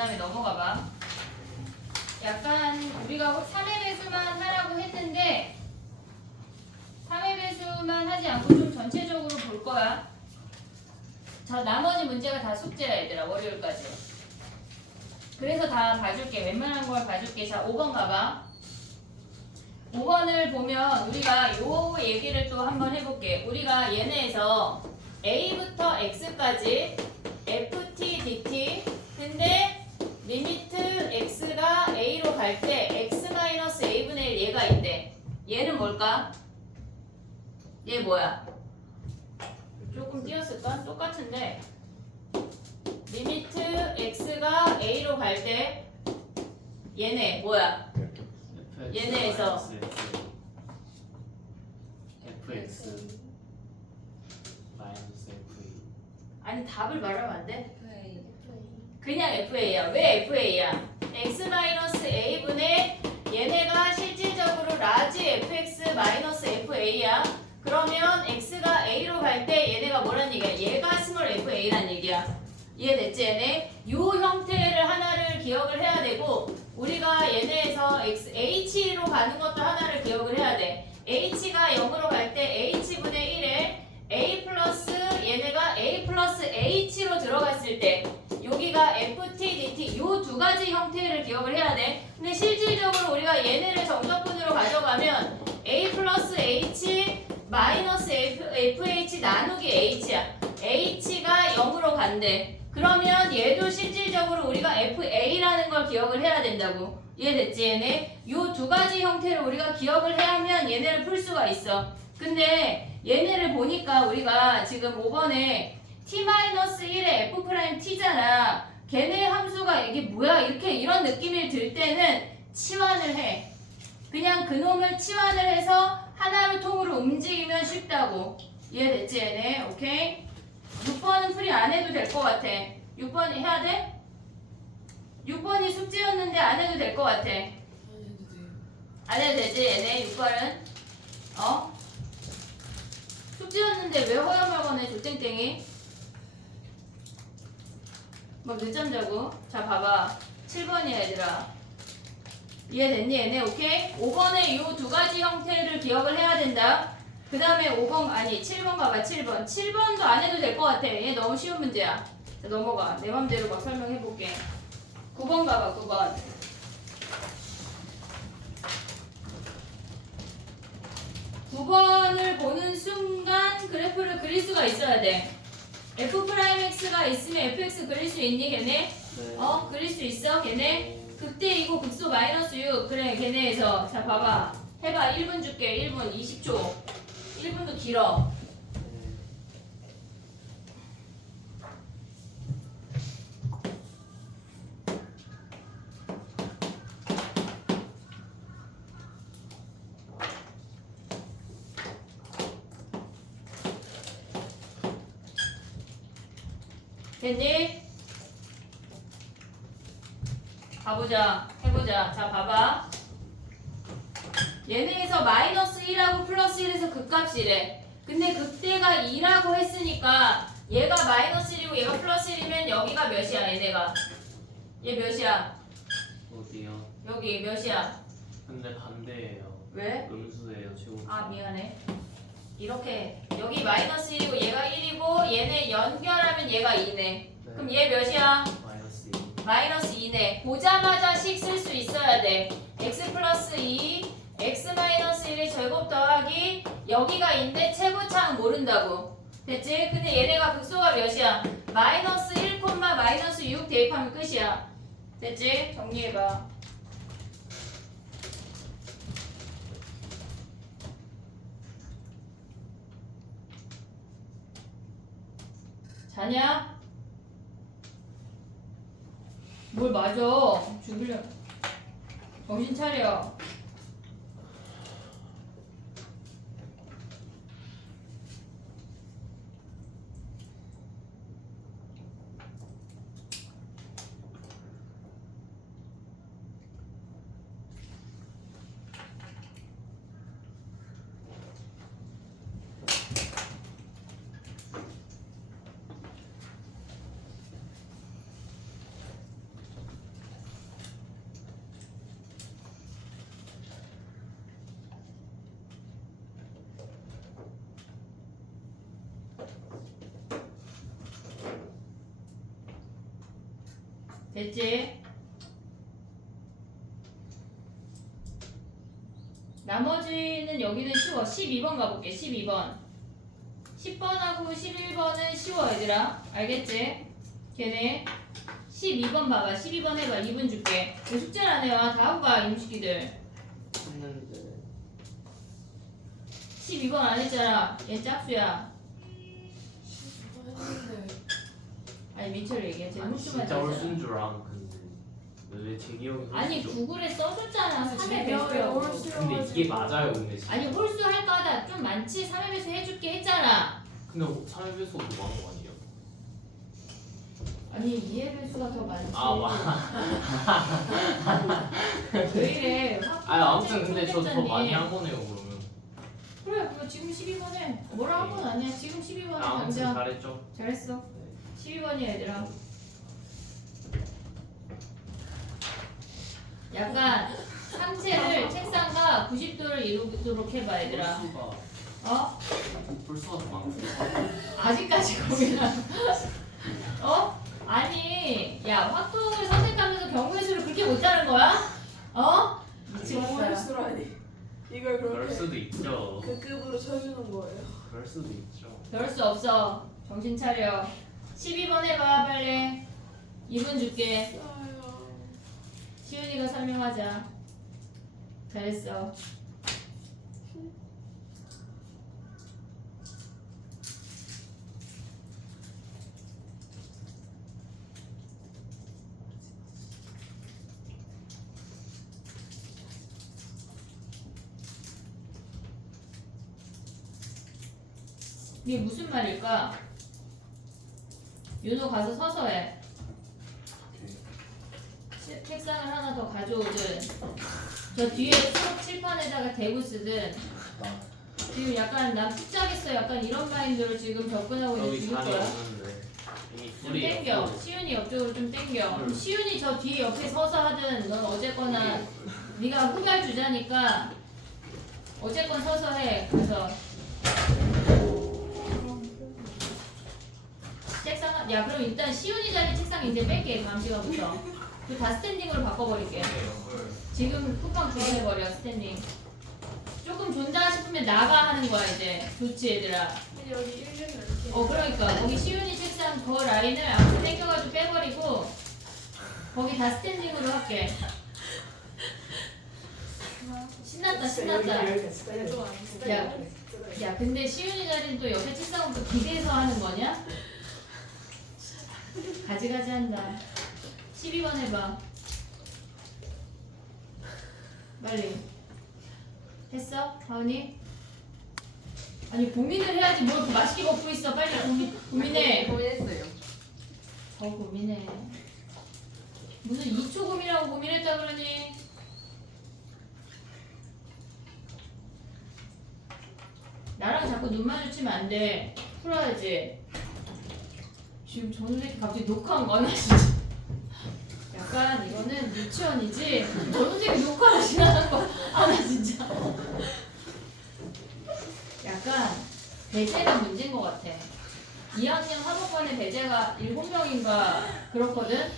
다음에 넘어가 봐. 약간 우리가 3의 배수만 하라고 했는데 3의 배수만 하지 않고 좀 전체적으로 볼 거야. 자, 나머지 문제가 다 숙제야 얘들아. 월요일까지. 그래서 다 봐줄게. 웬만한 걸 봐줄게. 자, 5번 가봐. 5번을 보면 우리가 요 얘기를 또 한번 해볼게. 우리가 얘네에서 A부터 X까지 FT, DT 근데 리미트 X가 A로 갈 때 X-A분의 1 얘가 있대. 얘는 뭘까? 얘 뭐야? 조금 띄었을까? 똑같은데 리미트 X가 A로 갈 때 얘네 뭐야? 얘네에서 fx 마이너스 f 아니 답을 말하면 안 돼? FA. 그냥 FA야. 왜 FA야? X-A분의 얘네가 실질적으로 라지 fx-fa야. 그러면 X가 A로 갈 때 얘네가 뭐란 얘기야? 얘가 스몰 fa란 얘기야. 이해됐지 얘네? 요 형태를 하나를 기억을 해야 되고 우리가 얘네에서 H로 가는 것도 하나를 기억을 해야 돼. H가 0으로 갈 때 H분의 1에 A 플러스 얘네가 A 플러스 H로 들어갔을 때 여기가 FT, DT 요 두 가지 형태를 기억을 해야 돼. 근데 실질적으로 우리가 얘네를 정적분으로 가져가면 A 플러스 H 마이너스 FH 나누기 H야. H가 0으로 간대. 그러면 얘도 실질적으로 우리가 FA라는 걸 기억을 해야 된다고. 이해됐지 얘네? 요 두 가지 형태를 우리가 기억을 해야 하면 얘네를 풀 수가 있어. 근데 얘네를 보니까 우리가 지금 5번에 t-1의 f't잖아. 걔네 함수가 이게 뭐야? 이렇게 이런 느낌이 들 때는 치환을 해. 그냥 그놈을 치환을 해서 하나로 통으로 움직이면 쉽다고. 이해됐지 얘네? 오케이? 6번은 풀이 안 해도 될 것 같아. 6번 해야 돼? 6번이 숙제였는데 안 해도 될 것 같아. 안 해도 되지 얘네 6번은? 어? 숙제였는데 왜 허여멀건해 조땡땡이? 뭐 늦잠 자고? 자 봐봐 7번이야 얘들아. 이해됐니 얘네? 오케이? 5번에 이 두 가지 형태를 기억을 해야 된다. 그 다음에 5번 아니 7번 가봐 7번. 7번도 안 해도 될 것 같아. 얘 너무 쉬운 문제야. 자 넘어가. 내 맘대로 막 설명해볼게. 9번 가봐 9번. 9번을 보는 순간 그래프를 그릴 수가 있어야 돼. F'X가 있으면 fx 그릴 수 있니 걔네? 어? 그릴 수 있어 걔네? 극대이고 극소 마이너스 6 그래 걔네에서 자 봐봐 해봐 1분 줄게 1분 20초 1분도 길어. 됐니? 가보자. 해보자. 자, 봐봐. 얘네에서 마이너스 1하고 플러스 1에서 극값이래. 근데 극대가 2라고 했으니까 얘가 마이너스 1이고 얘가 플러스 1이면 여기가 몇이야, 얘네가? 얘 몇이야? 어디요? 여기 몇이야? 근데 반대예요. 왜? 음수예요 지금. 아, 미안해. 이렇게 여기 마이너스 1이고 얘가 1이고 얘네 연결하면 얘가 2네. 그럼 얘 몇이야? 마이너스 2. 마이너스 2네. 보자마자 식 쓸 수 있어야 돼. x 플러스 2, x 마이너스 1의 제곱 더하기 여기가 2인데 최고차는 모른다고. 됐지? 근데 얘네가 극소가 몇이야? 마이너스 1, 마이너스 6 대입하면 끝이야. 됐지? 정리해봐. 자냐? 뭘 맞아? 죽으려. 정신 차려. 됐지? 나머지는 여기는 쉬워. 12번 가볼게. 12번. 10번하고 11번은 쉬워 얘들아. 알겠지? 걔네 12번 봐봐. 12번 해봐. 2분 줄게. 왜 숙제를 안 해요? 다 하고 가 임시기들. 했는데 12번 안 했잖아. 얘 짝수야. 했는데 아니 민철이 얘기해. 쟤 아니 홀수만 진짜 되잖아. 홀수인 줄 알았는데 왜제 기억이 아니 홀수죠? 구글에 써줬잖아. 3의 제명에 배수라고. 근데 이게 맞아요 근데 진짜. 아니 홀수 할 거다. 좀 많지. 3의 배수 해줄게 했잖아. 근데 3의 배수가 더 많은 거 아니에요? 아니 2의 배수가 더 많지. 아 왜 이래? 아니 아무튼 근데 저 더 많이 한 거네요 그러면. 그래 그럼 지금 12번 해. 뭐라 한 건 아니야. 지금 12번 해 아무튼 당장. 잘했죠. 잘했어. 12번이야 얘들아. 약간 상체를 책상과 90도를 이루도록 해봐 얘들아. 홀수가 어? 홀수가 더 많고. 아직까지 거기나. 어? 아니 야 확통을 선택하면서 경우의 수를 그렇게 못하는 거야? 어? 미치겠어요. 수라니 이걸 그럴 그렇게 수도 있죠. 그 급으로 쳐주는 거예요. 그럴 수도 있죠. 그럴 수 없어. 정신 차려. 12번 해봐 빨리. 2분 줄게. 아유. 시윤이가 설명하자. 잘했어. 이게 무슨 말일까? 윤호 가서 서서 해. 책상을 하나 더 가져오든 저 뒤에 수업 칠판에다가 대고 쓰든 지금 약간 나 푹자겠어 약간 이런 마인드로 지금 접근하고 있는 여기 중일 자리 거야. 없는데 이미 좀 둘이 땡겨. 옆으로. 시윤이 옆쪽으로 좀 땡겨. 시윤이 저 뒤에 옆에 서서 하든 넌 어쨌거나 네가 후발 주자니까 어쨌건 서서 해. 그래서 책상 야 그럼 일단 시윤이 자리 책상 이제 뺄게 다음 시간부터. 그 다 스탠딩으로 바꿔버릴게. 지금 쿠팡 주문해버려 스탠딩. 조금 존다 싶으면 나가 하는 거야 이제. 좋지 얘들아. 근데 여기 1년 이렇게. 그러니까 거기 시윤이 책상 그 라인을 앞으로 당겨가지고 빼버리고 거기 다 스탠딩으로 할게. 신났다 신났다. 야, 야 근데 시윤이 자리는 또 옆에 책상부터 기대서 하는 거냐? 가지가지 한다. 12번 해봐. 빨리. 했어? 하은이? 아니 고민을 해야지 뭘 이렇게 맛있게 먹고 있어. 빨리 고민해. 고민했어요. 더 고민해. 무슨 2초 고민하고 고민했다 그러니? 나랑 자꾸 눈 마주치면 안 돼. 풀어야지. 지금 저 선생님 갑자기 녹화한 거나 진짜. 약간 이거는 유치원이지. 저 선생님 녹화를 지나간 거. 아 나 진짜. 약간 배제가 문제인 것 같아. 2학년 학업반의 배제가 7명인가 그렇거든?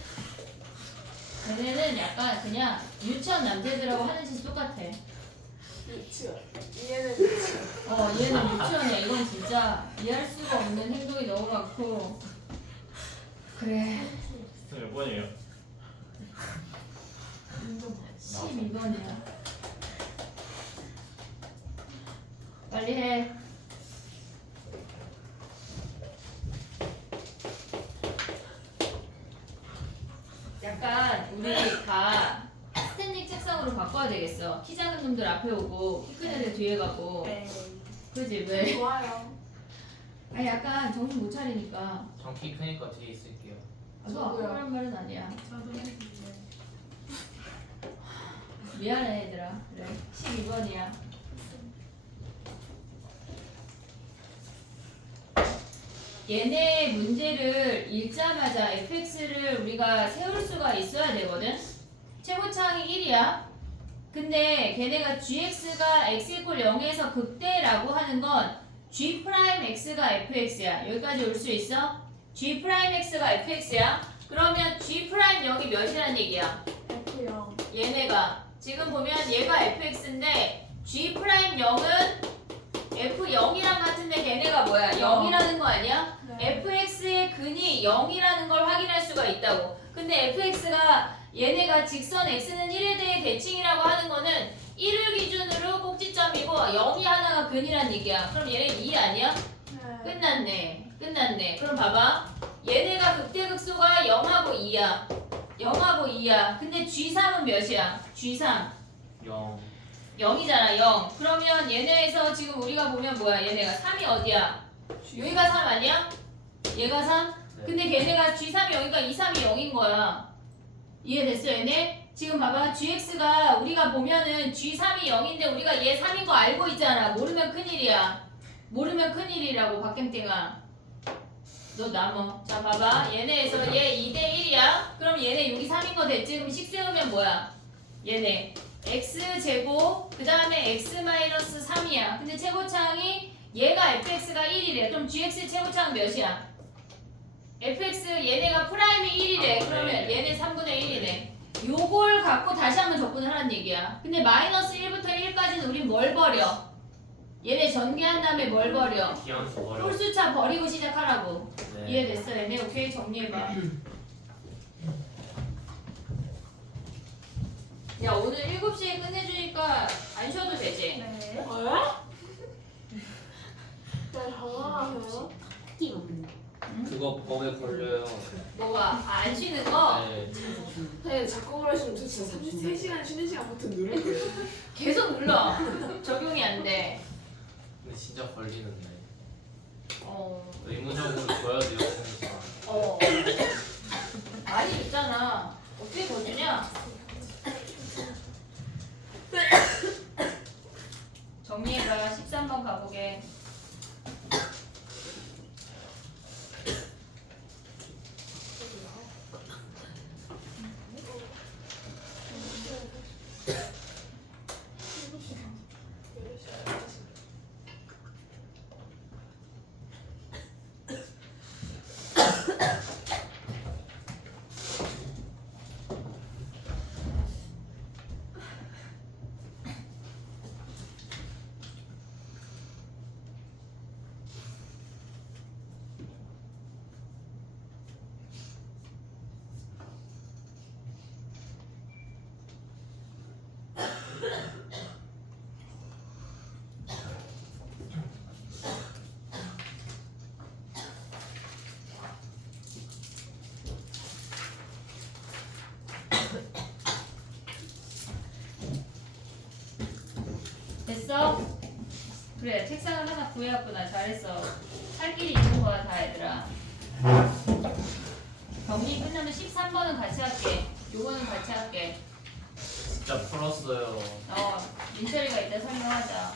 걔네는 약간 그냥 유치원 남자애들하고 하는 짓이 똑같아. 유치원. 이해는 유치원. 얘는 유치원이야. 이건 진짜 이해할 수가 없는 행동이 너무 많고. 그래. 몇 번이에요? 12번이야. 빨리 해. 약간 우리 다 스탠딩 책상으로 바꿔야 되겠어. 키 작은 놈들 앞에 오고 키 큰 애들 뒤에 가고. 그지 왜? 좋아요. 아니 약간 정신 못 차리니까. 전 키 크니까 뒤에 있을게요. 너 아까란 말은 아니야. 저도 했는데 미안해 얘들아. 그래 12번이야. 얘네 문제를 읽자마자 fx를 우리가 세울 수가 있어야 되거든. 최고차항이 1이야. 근데 걔네가 gx가 x = 0에서 극대라고 하는 건 g'(x가 fx야. 여기까지 올 수 있어? g'x가 fx야. 그러면 G 프라임 0이 몇이란 얘기야? F0. 얘네가 지금 보면 얘가 fx인데 G 프라임 0은 f0이랑 같은데 걔네가 뭐야? 0이라는 거 아니야? 네. fx의 근이 0이라는 걸 확인할 수가 있다고. 근데 fx가 얘네가 직선 x는 1에 대해 대칭이라고 하는 거는 1을 기준으로 꼭지점이고 0이 하나가 근이란 얘기야. 그럼 얘네 2 아니야? 네. 끝났네. 그럼 봐봐. 얘네가 극대극소가 0하고 2야. 0하고 2야. 근데 G3은 몇이야? G3. 0. 0이잖아, 0. 그러면 얘네에서 지금 우리가 보면 뭐야? 얘네가 3이 어디야? 여기가 3 아니야? 얘가 3? 네. 근데 걔네가 G3이 0이니까 2, 3이 0인 거야. 이해됐어, 얘네? 지금 봐봐. GX가 우리가 보면은 G3이 0인데 우리가 얘 3인 거 알고 있잖아. 모르면 큰일이야. 모르면 큰일이라고, 박경태가. 너 남어. 자, 봐봐. 얘네에서 얘 2대 1이야. 그럼 얘네 여기 3인 거 됐지? 그럼 식 세우면 뭐야? 얘네 x제곱 그 다음에 x-3이야. 근데 최고차항이 얘가 fx가 1이래. 그럼 gx 최고차항 몇이야? fx 얘네가 프라임이 1이래. 그러면 얘네 3분의 1이네. 요걸 갖고 다시 한번 접근을 하라는 얘기야. 근데 마이너스 1부터 1까지는 우린 뭘 버려? 얘네 전개한 다음에 뭘 버려? 기한수 버려. 홀수차 버리고 시작하라고. 네. 이해됐어? 얘네 오케이 정리해봐. 야 오늘 7시에 끝내주니까 안 쉬어도 되지? 네. 뭐야? 나 전화하세요? 그거 법에 걸려요. 뭐가? 안 쉬는 거? 네. 네, 자꾸 그러시면 저 진짜 33시간 쉬는 시간부터 누를 거예요. 계속 눌러. 적용이 안 돼. 근데 진짜 걸리는데. 어. 의무적으로 줘야 돼요, 진짜. 어. 많이 있잖아. 어떻게 거주냐? 정리해봐. 13번 가보게. 됐어? 그래 책상을 하나 구해왔구나. 잘했어. 할 길이 있는 거야 다 얘들아. 정리 끝나면 13번은 같이 할게. 요거는 같이 할게. 진짜 풀었어요. 민철이가 이따 설명하자.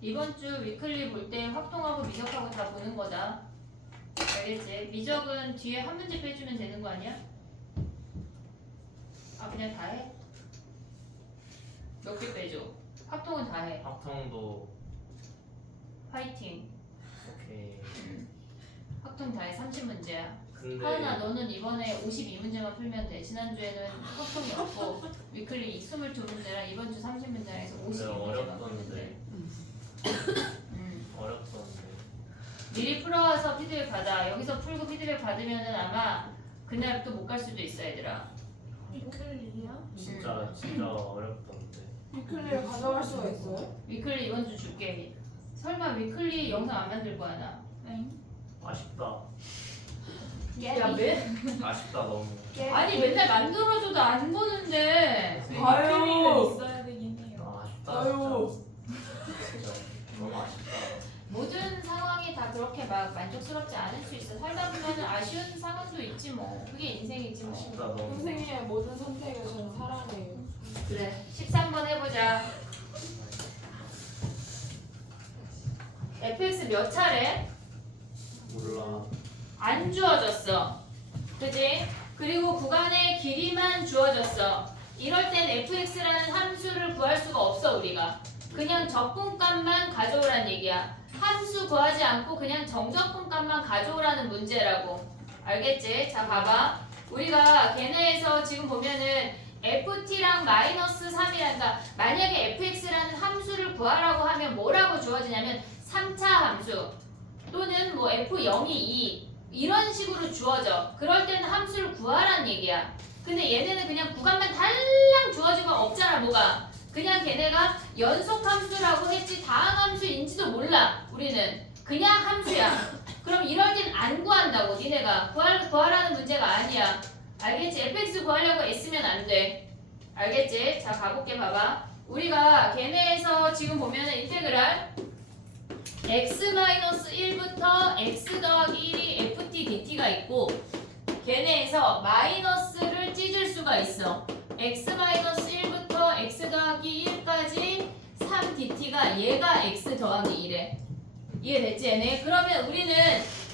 이번 주 위클리 볼 때 확통하고 미적하고 다 보는 거다. 알겠지? 미적은 뒤에 한 문제 빼주면 되는 거 아니야? 아 그냥 다 해? 몇 개 빼줘? 확통은 다 해. 합통도 파이팅. 오케이. 확통 다 해. 30문제야. 근데 하은아 너는 이번에 52문제만 풀면 돼. 지난주에는 확통이 없고 위클리 22문제랑 이번 주 30문제랑 해서 52문제만 풀면 돼. 어렵던데. 미리 풀어와서 피드백 받아. 여기서 풀고 피드백 받으면은 아마 그날 또 못 갈 수도 있어 얘들아. 위클리요? 진짜 어렵던데. 위클리를 가져갈 수가 있어요? 위클리 이번 주 줄게. 설마 위클리 영상 안 만들고 하나? 아쉽다. 야, 아쉽다 너무. 아니 맨날 만들어줘도 안 보는데. 봐요. 있어야 되긴 해요. 아쉽다 아유. 진짜. 너무 아쉽다. 모든 상황이 다 그렇게 막 만족스럽지 않을 수 있어. 살다 보면 아쉬운 상황도 있지 뭐. 그게 인생이지 뭐. 아쉽다 너무. 선생님의 모든 선택을 저는 사랑해요. 그래. 13번 해보자. fx 몇 차례? 몰라. 안 주어졌어. 그지? 그리고 구간의 길이만 주어졌어. 이럴 땐 fx라는 함수를 구할 수가 없어 우리가. 그냥 적분값만 가져오란 얘기야. 함수 구하지 않고 그냥 정적분값만 가져오라는 문제라고. 알겠지? 자 봐봐. 우리가 걔네에서 지금 보면은 ft랑 마이너스 3이란다. 만약에 fx라는 함수를 구하라고 하면 뭐라고 주어지냐면 3차 함수 또는 뭐 f0이 2 이런 식으로 주어져. 그럴 때는 함수를 구하란 얘기야. 근데 얘네는 그냥 구간만 달랑 주어지고 없잖아. 뭐가? 그냥 걔네가 연속 함수라고 했지 다항 함수인지도 몰라. 우리는 그냥 함수야. 그럼 이럴 땐 안 구한다고. 니네가 구하라는 문제가 아니야. 알겠지? fx 구하려고 애쓰면 안 돼. 알겠지? 자 가볼게. 봐봐. 우리가 걔네에서 지금 보면은 인테그랄 x-1부터 x 더하기 1이 ft dt가 있고 걔네에서 마이너스를 찢을 수가 있어. x-1부터 x 더하기 1까지 3dt가 얘가 x 더하기 1에 이해됐지 얘네? 그러면 우리는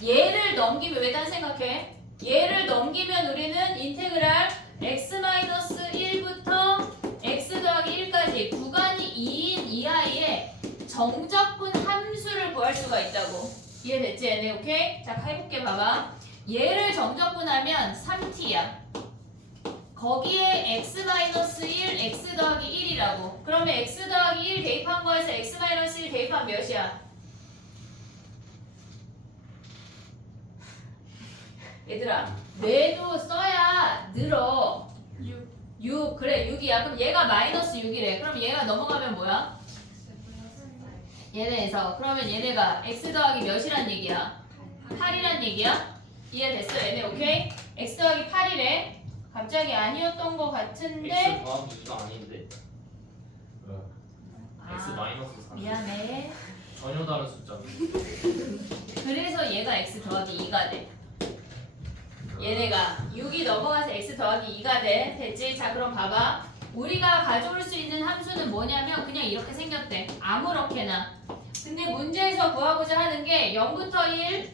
얘를 넘기면 왜 딴 생각해? 얘를 넘기면 우리는 인테그랄 x-1부터 x 더하기 1까지 구간이 2인 이하의 정적분 함수를 구할 수가 있다고. 이해됐지 얘네? 오케이? 자 해볼게. 봐봐. 얘를 정적분하면 3t야. 거기에 x-1 x 더하기 1이라고. 그러면 x 더하기 1 대입한 거에서 x-1 대입하면 몇이야? 얘들아 뇌도 써야 늘어. 6 그래 6이야. 그럼 얘가 마이너스 6이래. 그럼 얘가 넘어가면 뭐야? 얘네에서 그러면 얘네가 x 더하기 몇이란 얘기야? 8이란 얘기야? 이해됐어 얘네? 오케이? x 더하기 8이래. 갑자기 아니었던 것 같은데 x 더하기 2가 아닌데. x 아, 마이너스 3. 미안해. 전혀 다른 숫자. 그래서 얘가 x 더하기 2가 돼. 얘네가 6이 넘어가서 x 더하기 2가 돼. 됐지? 자 그럼 봐봐. 우리가 가져올 수 있는 함수는 뭐냐면 그냥 이렇게 생겼대. 아무렇게나. 근데 문제에서 구하고자 하는 게 0부터 1,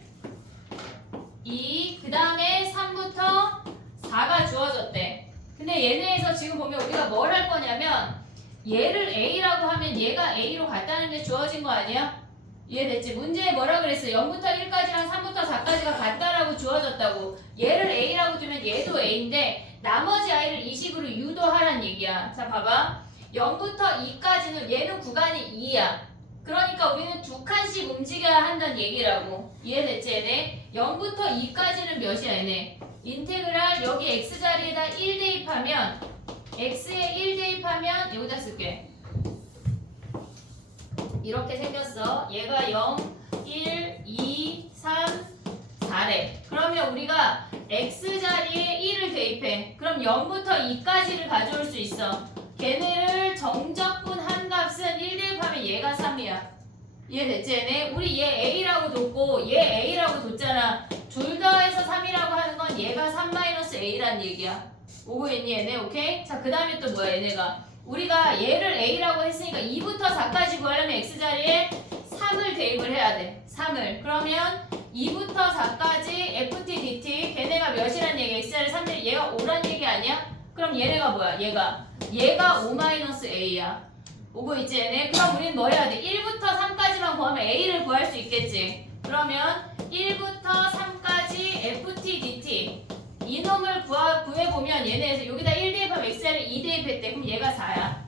2, 그 다음에 3부터 4가 주어졌대. 근데 얘네에서 지금 보면 우리가 뭘 할 거냐면 얘를 a라고 하면 얘가 a로 같다는 게 주어진 거 아니야? 이해됐지? 문제에 뭐라 그랬어? 0부터 1까지랑 3부터 4까지가 같다라고 주어졌다고. 얘를 a라고 두면 얘도 a인데 나머지 i를 이 식으로 유도하란 얘기야. 자 봐봐. 0부터 2까지는 얘는 구간이 2야. 그러니까 우리는 두 칸씩 움직여야 한다는 얘기라고. 이해됐지 얘네? 0부터 2까지는 몇이야 얘네? 인테그랄 여기 x 자리에다 1 대입하면 x에 1 대입하면 여기다 쓸게. 이렇게 생겼어. 얘가 0, 1, 2, 3, 4래. 그러면 우리가 x자리에 1을 대입해. 그럼 0부터 2까지를 가져올 수 있어. 걔네를 정적분 한 값은 1 대입하면 얘가 3이야. 이해됐지 얘네? 우리 얘 a라고 뒀고 얘 a라고 뒀잖아. 둘 더해서 3이라고 하는 건 얘가 3-a란 얘기야. 오고 있니 얘네? 오케이? 자 그 다음에 또 뭐야 얘네가. 우리가 얘를 a라고 했으니까 2부터 4까지 구하려면 x자리에 3을 대입을 해야 돼. 3을. 그러면 2부터 4까지 ft dt 걔네가 몇이란 얘기야? x자리 3일 얘가 5란 얘기 아니야? 그럼 얘네가 뭐야? 얘가 5-a야. 오고 있지 얘네? 그럼 우린 뭐 해야 돼? 1부터 3까지만 구하면 a를 구할 수 있겠지. 그러면 1부터 3까지 ft dt 이놈을 구해보면 얘네에서 여기다 1 대입하면 x자리 2 대입했대. 그럼 얘가 4야.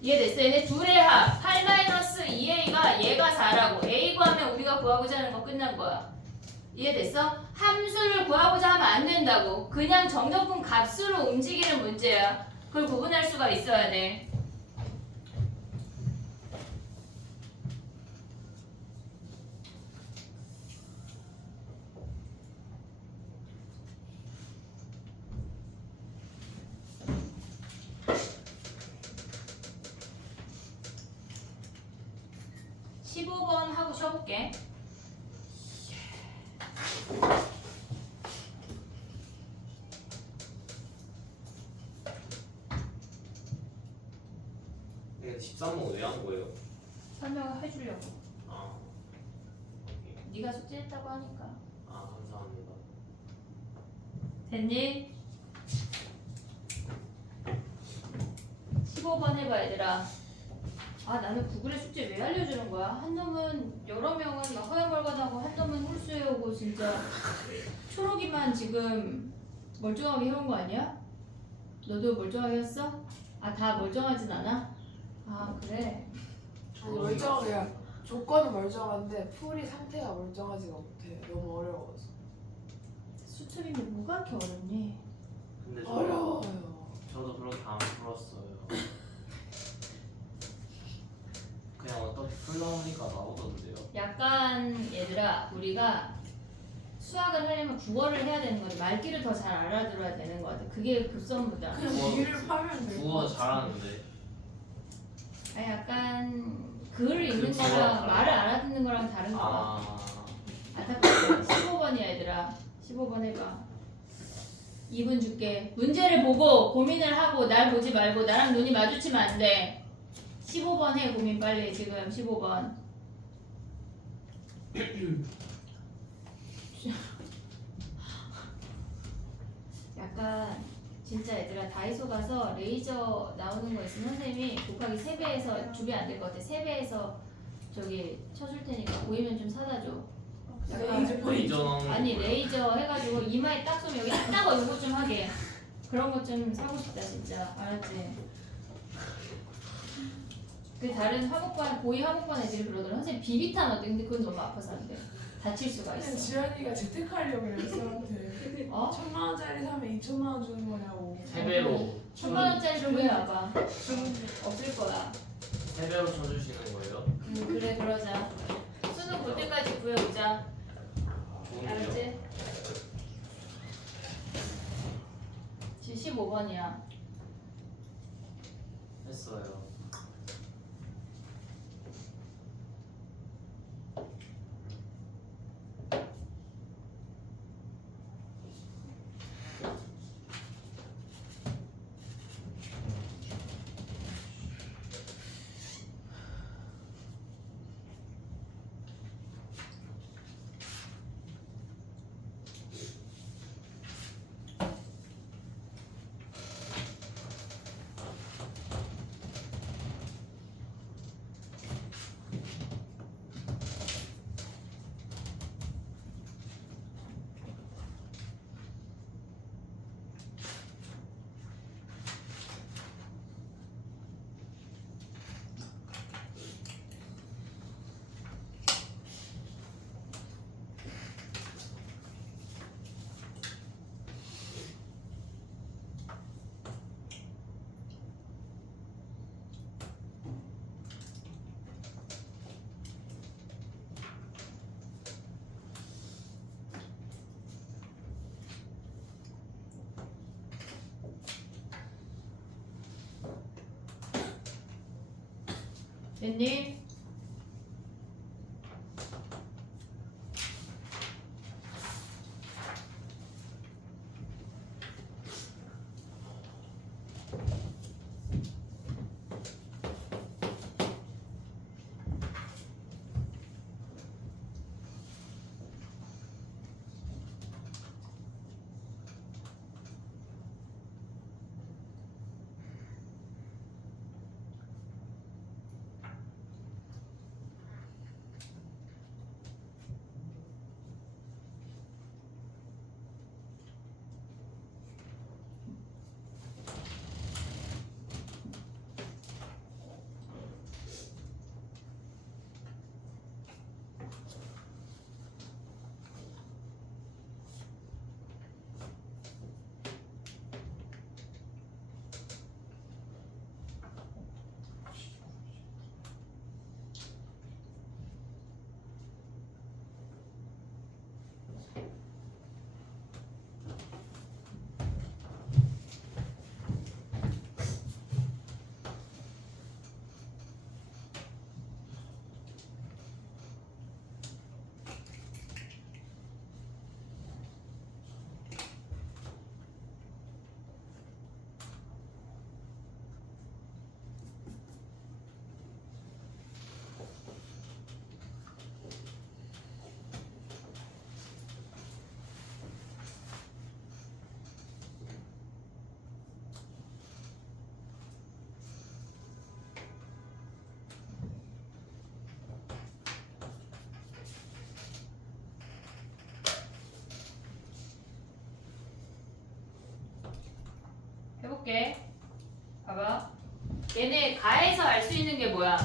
이해됐어? 얘네 둘의 합 8-2a가 얘가 4라고. a 구하면 우리가 구하고자 하는 거 끝난 거야. 이해됐어? 함수를 구하고자 하면 안 된다고. 그냥 정적분 값으로 움직이는 문제야. 그걸 구분할 수가 있어야 돼. 하고 쉬어볼게. 근데 13번 왜 한 거예요? 설명을 해주려고. 아. 오케이. 네가 숙제했다고 하니까. 아 감사합니다. 됐니? 15번 해봐 얘들아. 아 나는 구글에 숙제 왜 알려주는 거야? 한 놈은 여러 명은 막 허여멀건하고 한 놈은 홀수해오고 진짜 초록이만 지금 멀쩡하게 해온 거 아니야? 너도 멀쩡하게 했어? 아 다 멀쩡하진 않아? 아 그래? 아니 멀쩡해요. 조건은 멀쩡한데 풀이 상태가 멀쩡하지가 못해. 너무 어려워서. 수첩인데 뭐가 그렇게 어렵니? 근데 어려워요. 저도 그렇게 안 풀었어요. 그냥 어떻게 풀러오니까 나오던데요. 약간 얘들아 우리가 수학을 하려면 국어를 해야 되는 거지 말귀를 더 잘 알아들어야 되는 거 같아. 그게 급선무다. 그냥 귀를 파면 돼. 국어 잘하는데. 아 약간 글을 읽는 그 거랑 국어랑 말을 알아듣는 거랑 다른 거야. 아 안타깝다. 15번이야 얘들아. 15번 해봐. 2분 줄게. 문제를 보고 고민을 하고 날 보지 말고 나랑 눈이 마주치면 안 돼. 15번 해 고민 빨리 지금 15번. 약간 진짜 얘들아 다이소 가서 레이저 나오는 거 있으면 선생님이 곱하기 3배에서 2배 안 될 것 같아. 3배에서 저기 쳐줄 테니까 보이면 좀 사다 줘. 레이저 넣는 아니 거. 레이저 해가지고 이마에 딱 쏘면 여기 딱 이거 좀 하게. 그런 거 좀 사고 싶다 진짜. 알았지? 그 다른 화목반 고위 화목반 애들이 그러더라. 선생님 비비탄 어때? 근데 그건 너무 아파서 안 돼. 다칠 수가 그냥 있어. 지연이가 재택하려고 그래 사람한테. 어? 1,000만 원짜리 사면 2천만 원 주는 거냐고. 3배로 1000만원짜리를 왜 와봐? 없을 거야. 3배로 쳐주시는 거예요? 그래 그러자. 수능 볼 때까지 구해보자. 좋은데요? 알았지? 지금 15번이야. 했어요. 됐니? 해볼게. 봐봐. 얘네 가에서 알 수 있는 게 뭐야?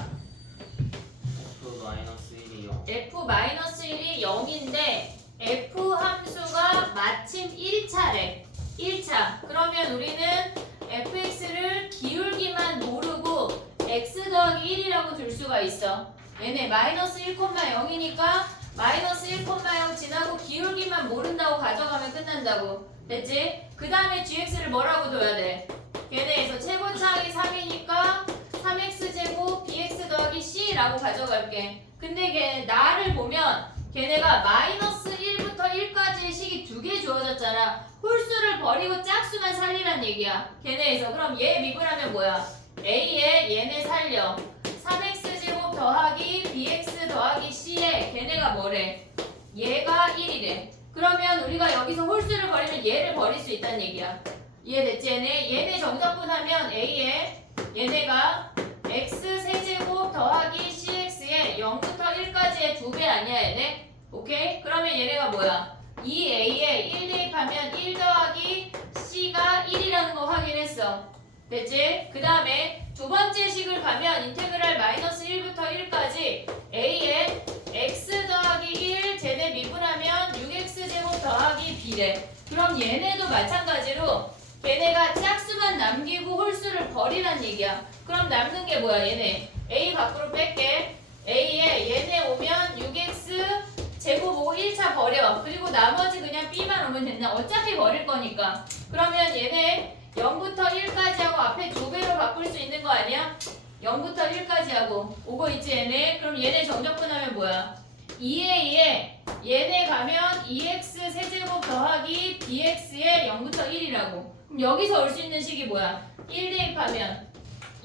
F-1이 0. F-1이 0인데 F 함수가 마침 1차래. 1차. 그러면 우리는 fx를 기울기만 모르고 x 더하기 1이라고 둘 수가 있어. 얘네 마이너스 1,0이니까 마이너스 1,0 지나고 기울기만 모른다고 가져가면 끝난다고. 됐지? 그 다음에 gx를 뭐라고 둬야 돼? 걔네에서 최고차항이 3이니까 3x제곱 bx 더하기 c라고 가져갈게. 근데 걔 나를 보면 걔네가 마이너스 1부터 1까지의 식이 두 개 주어졌잖아. 홀수를 버리고 짝수만 살리란 얘기야. 걔네에서 그럼 얘 미분하면 뭐야? a에 얘네 살려. 3x제곱 더하기 bx 더하기 c에 걔네가 뭐래? 얘가 1이래. 그러면 우리가 여기서 홀수를 버리면 얘를 버릴 수 있다는 얘기야. 이해됐지? 얘네 정적분하면 a에 얘네가 x 세제곱 더하기 cx에 0부터 1까지의 2배 아니야 얘네? 오케이? 그러면 얘네가 뭐야? 2a에 1 대입하면 1 더하기 c가 1이라는 거 확인했어. 됐지? 그 다음에 두 번째 식을 가면 인테그랄 마이너스 1부터 1까지 a에 x 더하기 1 쟤네 미분하면 6x제곱 더하기 b래. 그럼 얘네도 마찬가지로 걔네가 짝수만 남기고 홀수를 버리란 얘기야. 그럼 남는 게 뭐야 얘네? a 밖으로 뺄게. a에 얘네 오면 6x 제곱 5 1차 버려. 그리고 나머지 그냥 b만 오면 된다. 어차피 버릴 거니까. 그러면 얘네 0부터 1까지 하고 앞에 2배로 바꿀 수 있는 거 아니야? 0부터 1까지 하고 오고 있지 얘네? 그럼 얘네 정적분하면 뭐야? 2a에 얘네 가면 2x 세제곱 더하기 bx에 0부터 1이라고. 그럼 여기서 올 수 있는 식이 뭐야? 1 대입하면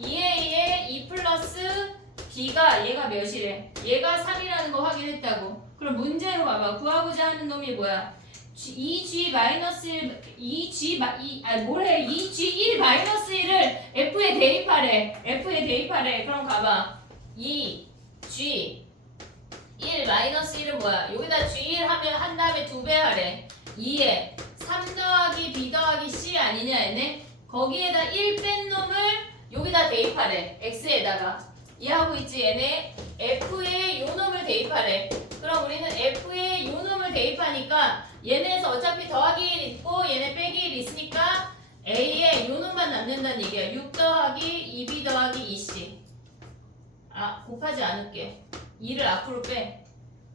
2a에 2 플러스 b가 얘가 몇이래? 얘가 3이라는 거 확인했다고. 그럼 문제로 봐봐. 구하고자 하는 놈이 뭐야? 2g 마이너스 1, 2g1 마이너스 1을 f에 대입하래. f에 대입하래. 그럼 가봐. 2g 1 마이너스 1은 뭐야? 여기다 g1 하면 한 다음에 2배 하래. 2에 3 더하기 b 더하기 c 아니냐 얘네? 거기에다 1 뺀 놈을 여기다 대입하래. x에다가. 이해하고 있지 얘네? f에 요 놈을 대입하래. 그럼 우리는 f에 요 놈을 대입하니까 얘네에서 어차피 더하기 1 있고 얘네 빼기 1 있으니까 a에 요 놈만 남는다는 얘기야. 6 더하기 2b 더하기 2c. 아 곱하지 않을게. 2를 앞으로 빼.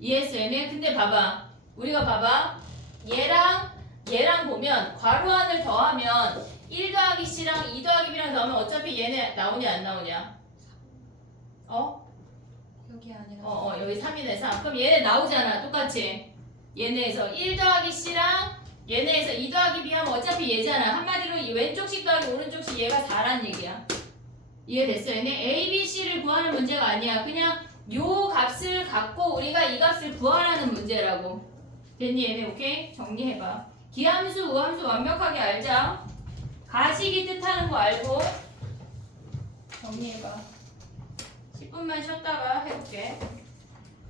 이해했어 얘네? 근데 봐봐. 우리가 봐봐. 얘랑 보면 괄호 안을 더하면 1 더하기 c랑 2 더하기 b랑 더하면 어차피 얘네 나오냐 안 나오냐? 여기 아니라 여기 3이네 3. 그럼 얘네 나오잖아 똑같이. 얘네에서 1 더하기 c랑 얘네에서 2 더하기 b 하면 어차피 얘잖아. 한마디로 이 왼쪽씩 더하기 오른쪽씩 얘가 4란 얘기야. 이해됐어 얘네? a, b, c를 구하는 문제가 아니야. 그냥 요 값을 갖고 우리가 이 값을 구하라는 문제라고. 됐니 얘네? 오케이? 정리해봐. 기함수, 우함수 완벽하게 알자. 가식이 뜻하는 거 알고 정리해봐. 10분만 쉬었다가 해볼게.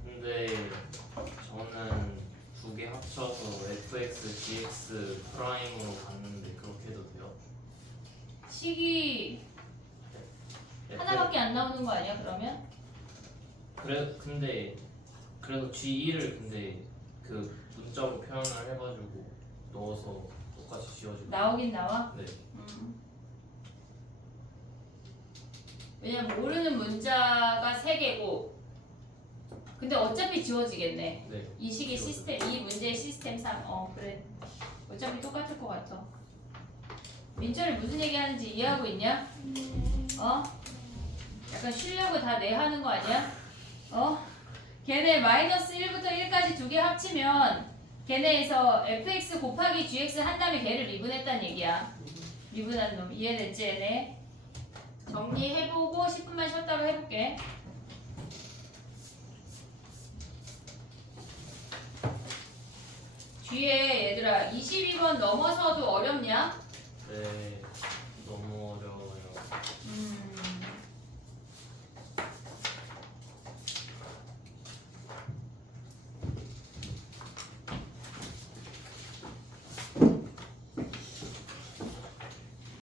근데 저는 두 개 합쳐서 fx, gx 프라임으로 갔는데 그렇게 해도 돼요? 식이 하나밖에 안 나오는 거 아니야 그러면? 근데 그래도 g1을 근데 그 문자로 표현을 해가지고 넣어서 똑같이 지워지고. 나오긴 나와? 네. 왜냐면 모르는 문자가 3개고 근데 어차피 지워지겠네. 네. 이 식의 지워져요. 시스템, 이 문제의 시스템상 그래. 어차피 똑같을 것 같아. 민철이 무슨 얘기 하는지 이해하고 있냐? 약간 쉬려고 다 내 하는 거 아니야? 걔네 마이너스 1부터 1까지 두 개 합치면 걔네에서 fx 곱하기 gx 한 다음에 걔를 미분했다는 얘기야. 미분한 놈 이해됐지 얘네? 정리해보고 10분만 쉬었다가 해볼게. 뒤에 얘들아 22번 넘어서도 어렵냐? 네. 너무 어려워요.